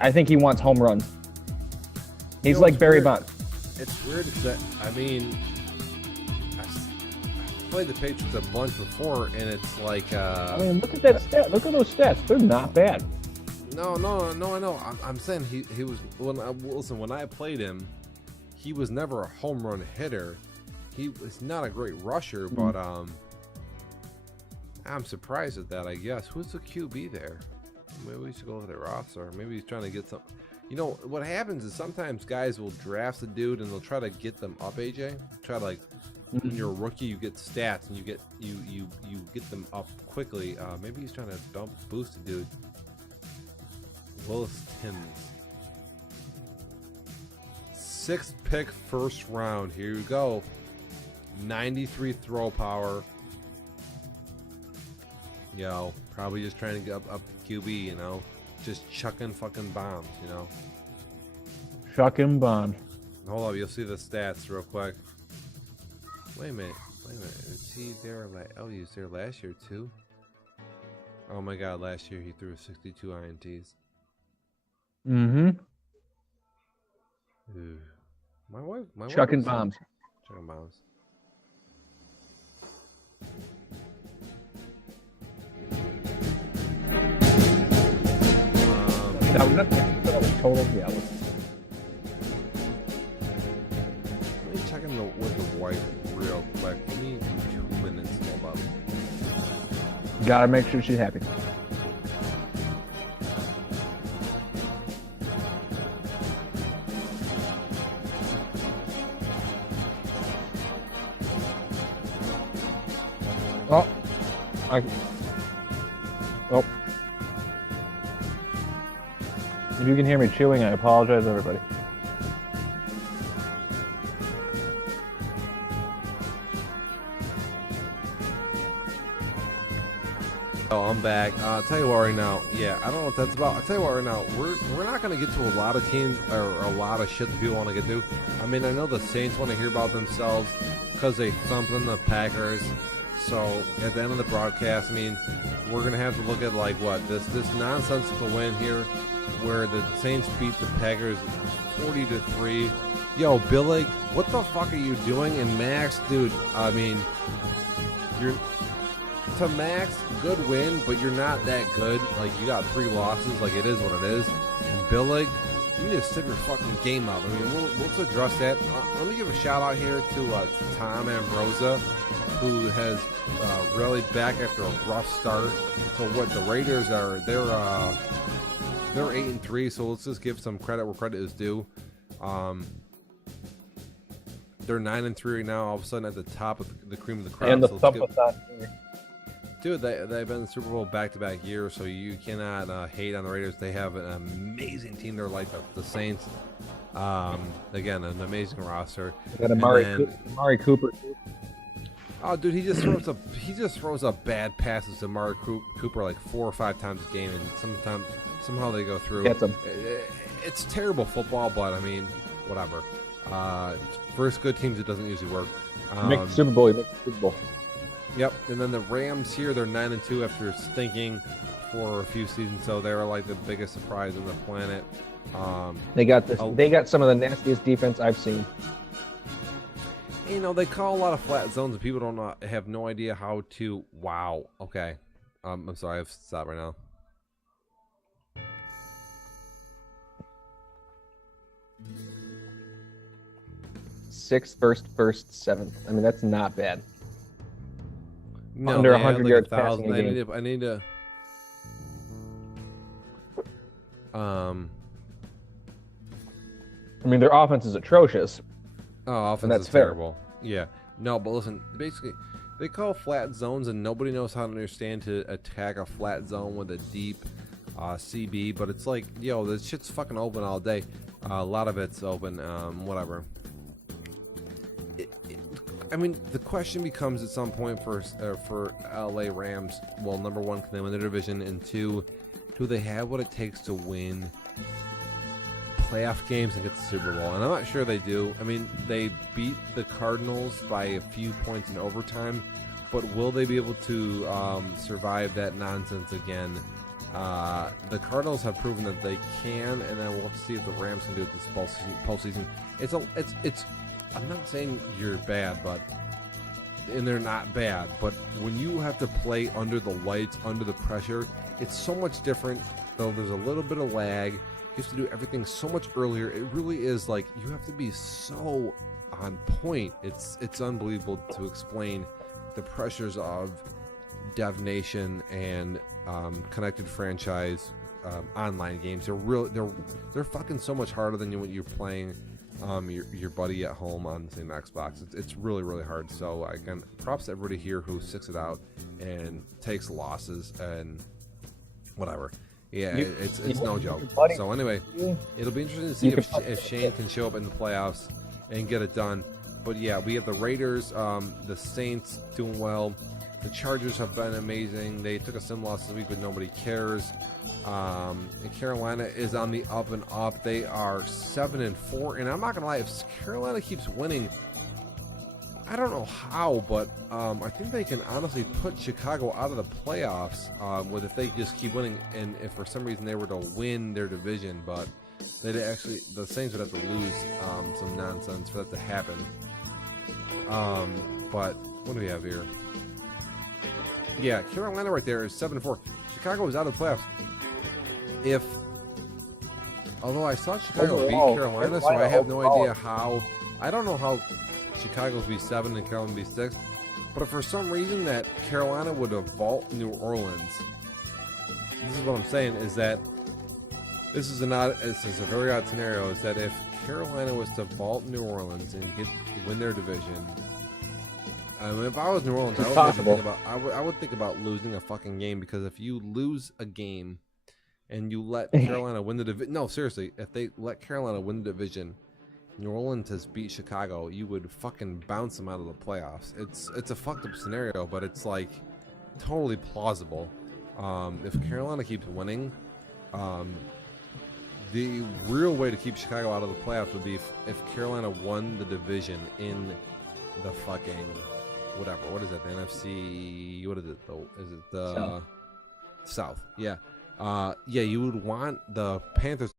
I think he wants home runs. He's like Barry Bonds. It's weird that I played the Patriots a bunch before, and it's like. Look at that stat. Look at those stats. They're not bad. No, I know. I'm saying he was when I played him, he was never a home run hitter. He was not a great rusher, but I'm surprised at that, I guess. Who's the QB there? Maybe we should go to their roster. Maybe he's trying to get some. You know, what happens is sometimes guys will draft a dude and they'll try to get them up, AJ. Try to when you're a rookie, you get stats and you get them up quickly. Maybe he's trying to boost a dude. Willis Timms. 6th pick, first round. Here you go. 93 throw power. Yo, probably just trying to get up QB, just chucking fucking bombs, Chucking bombs. Hold up, you'll see the stats real quick. Wait a minute. Is he there? He was there last year too. Oh my God, last year he threw 62 INTs. Mm-hmm. My wife chucking bombs. Chucking bombs. Total, yeah. Let me check in with the wife real quick. Give me 2 minutes. Hold up. Gotta make sure she's happy. If you can hear me chewing, I apologize, everybody. Oh, I'm back. I'll tell you what right now. Yeah, I don't know what that's about. I'll tell you what right now. We're not going to get to a lot of teams or a lot of shit that people want to get to. I mean, I know the Saints want to hear about themselves because they thumped on the Packers. So at the end of the broadcast, I mean, we're going to have to look at this nonsensical win here where the Saints beat the Packers 40-3. Yo, Billy, what the fuck are you doing? And Max, dude, I mean, to Max, good win, but you're not that good. Like, you got 3 losses. Like, it is what it is. And Billy, you need to step your fucking game up. I mean, we'll address that. Let me give a shout out here to Tom Ambrosa. who has rallied back after a rough start. So what the Raiders are, they're 8-3. So let's just give some credit where credit is due. They're 9-3 right now. All of a sudden, at the top of the cream of the crop. And the so thump-a-thon here. Dude, they've been in the Super Bowl back-to-back years, so you cannot hate on the Raiders. They have an amazing team. They're like the Saints. Again, an amazing roster. They got Amari Cooper. Oh, dude, he just throws up bad passes to Amari Cooper like 4 or 5 times a game, and somehow they go through. Gets him. It's terrible football, but I mean, whatever. Versus good teams, it doesn't usually work. Make the Super Bowl. You make the Super Bowl. Yep, and then the Rams here, they're 9-2 after stinking for a few seasons, so they're like the biggest surprise on the planet. They got some of the nastiest defense I've seen. You know, they call a lot of flat zones, and people have no idea how to. Wow. Okay. I'm sorry, I have to stop right now. Sixth, first, seventh. I mean, that's not bad. No, Under they had 100 like yards 1,000. passing a game. I need to. I mean, their offense is atrocious. Oh, offense that's is fair. terrible. Yeah. No, but listen, basically, they call flat zones, and nobody knows how to understand to attack a flat zone with a deep CB, but it's like, yo, this shit's fucking open all day. A lot of it's open, whatever. I mean, the question becomes at some point for LA Rams, well, number one, can they win their division? And two, do they have what it takes to win playoff games and get the Super Bowl? And I'm not sure they do. I mean, they beat the Cardinals by a few points in overtime, but will they be able to survive that nonsense again? The Cardinals have proven that they can, and then we'll have to see if the Rams can do it this postseason. It's I'm not saying you're bad, and they're not bad, but when you have to play under the lights, under the pressure, it's so much different. Though there's a little bit of lag, you have to do everything so much earlier. It really is like you have to be so on point. It's unbelievable to explain the pressures of Dev Nation and Connected Franchise online games. They're fucking so much harder than when you're playing your buddy at home on the same Xbox. It's really, really hard. So again, props to everybody here who sticks it out and takes losses and whatever. Yeah, it's no joke. So anyway, it'll be interesting to see if Shane can show up in the playoffs and get it done. But yeah, we have the Raiders, the Saints doing well. The Chargers have been amazing. They took a sim loss this week, but nobody cares. And Carolina is on the up and up. They are 7-4, and I'm not gonna lie, if Carolina keeps winning, I don't know how, but I think they can honestly put Chicago out of the playoffs with if they just keep winning, and if for some reason they were to win their division, but the Saints would have to lose some nonsense for that to happen. But what do we have here? Yeah, Carolina right there is 7-4. Chicago is out of the playoffs. Although I saw Chicago beat Carolina, so I have no idea how. I don't know how Chicago's be 7 and Carolina be 6. But if for some reason that Carolina would have vault New Orleans, this is what I'm saying, is that this is a very odd scenario, is that if Carolina was to vault New Orleans and win their division, if I was New Orleans, I would think about losing a fucking game, because if you lose a game and you let Carolina win the division, no, seriously, if they let Carolina win the division, New Orleans has beat Chicago, you would fucking bounce them out of the playoffs. It's a fucked up scenario, but it's like totally plausible. If Carolina keeps winning, the real way to keep Chicago out of the playoffs would be if Carolina won the division in the fucking whatever. What is that? The NFC? What is it though? Is it the South? Yeah. Yeah, you would want the Panthers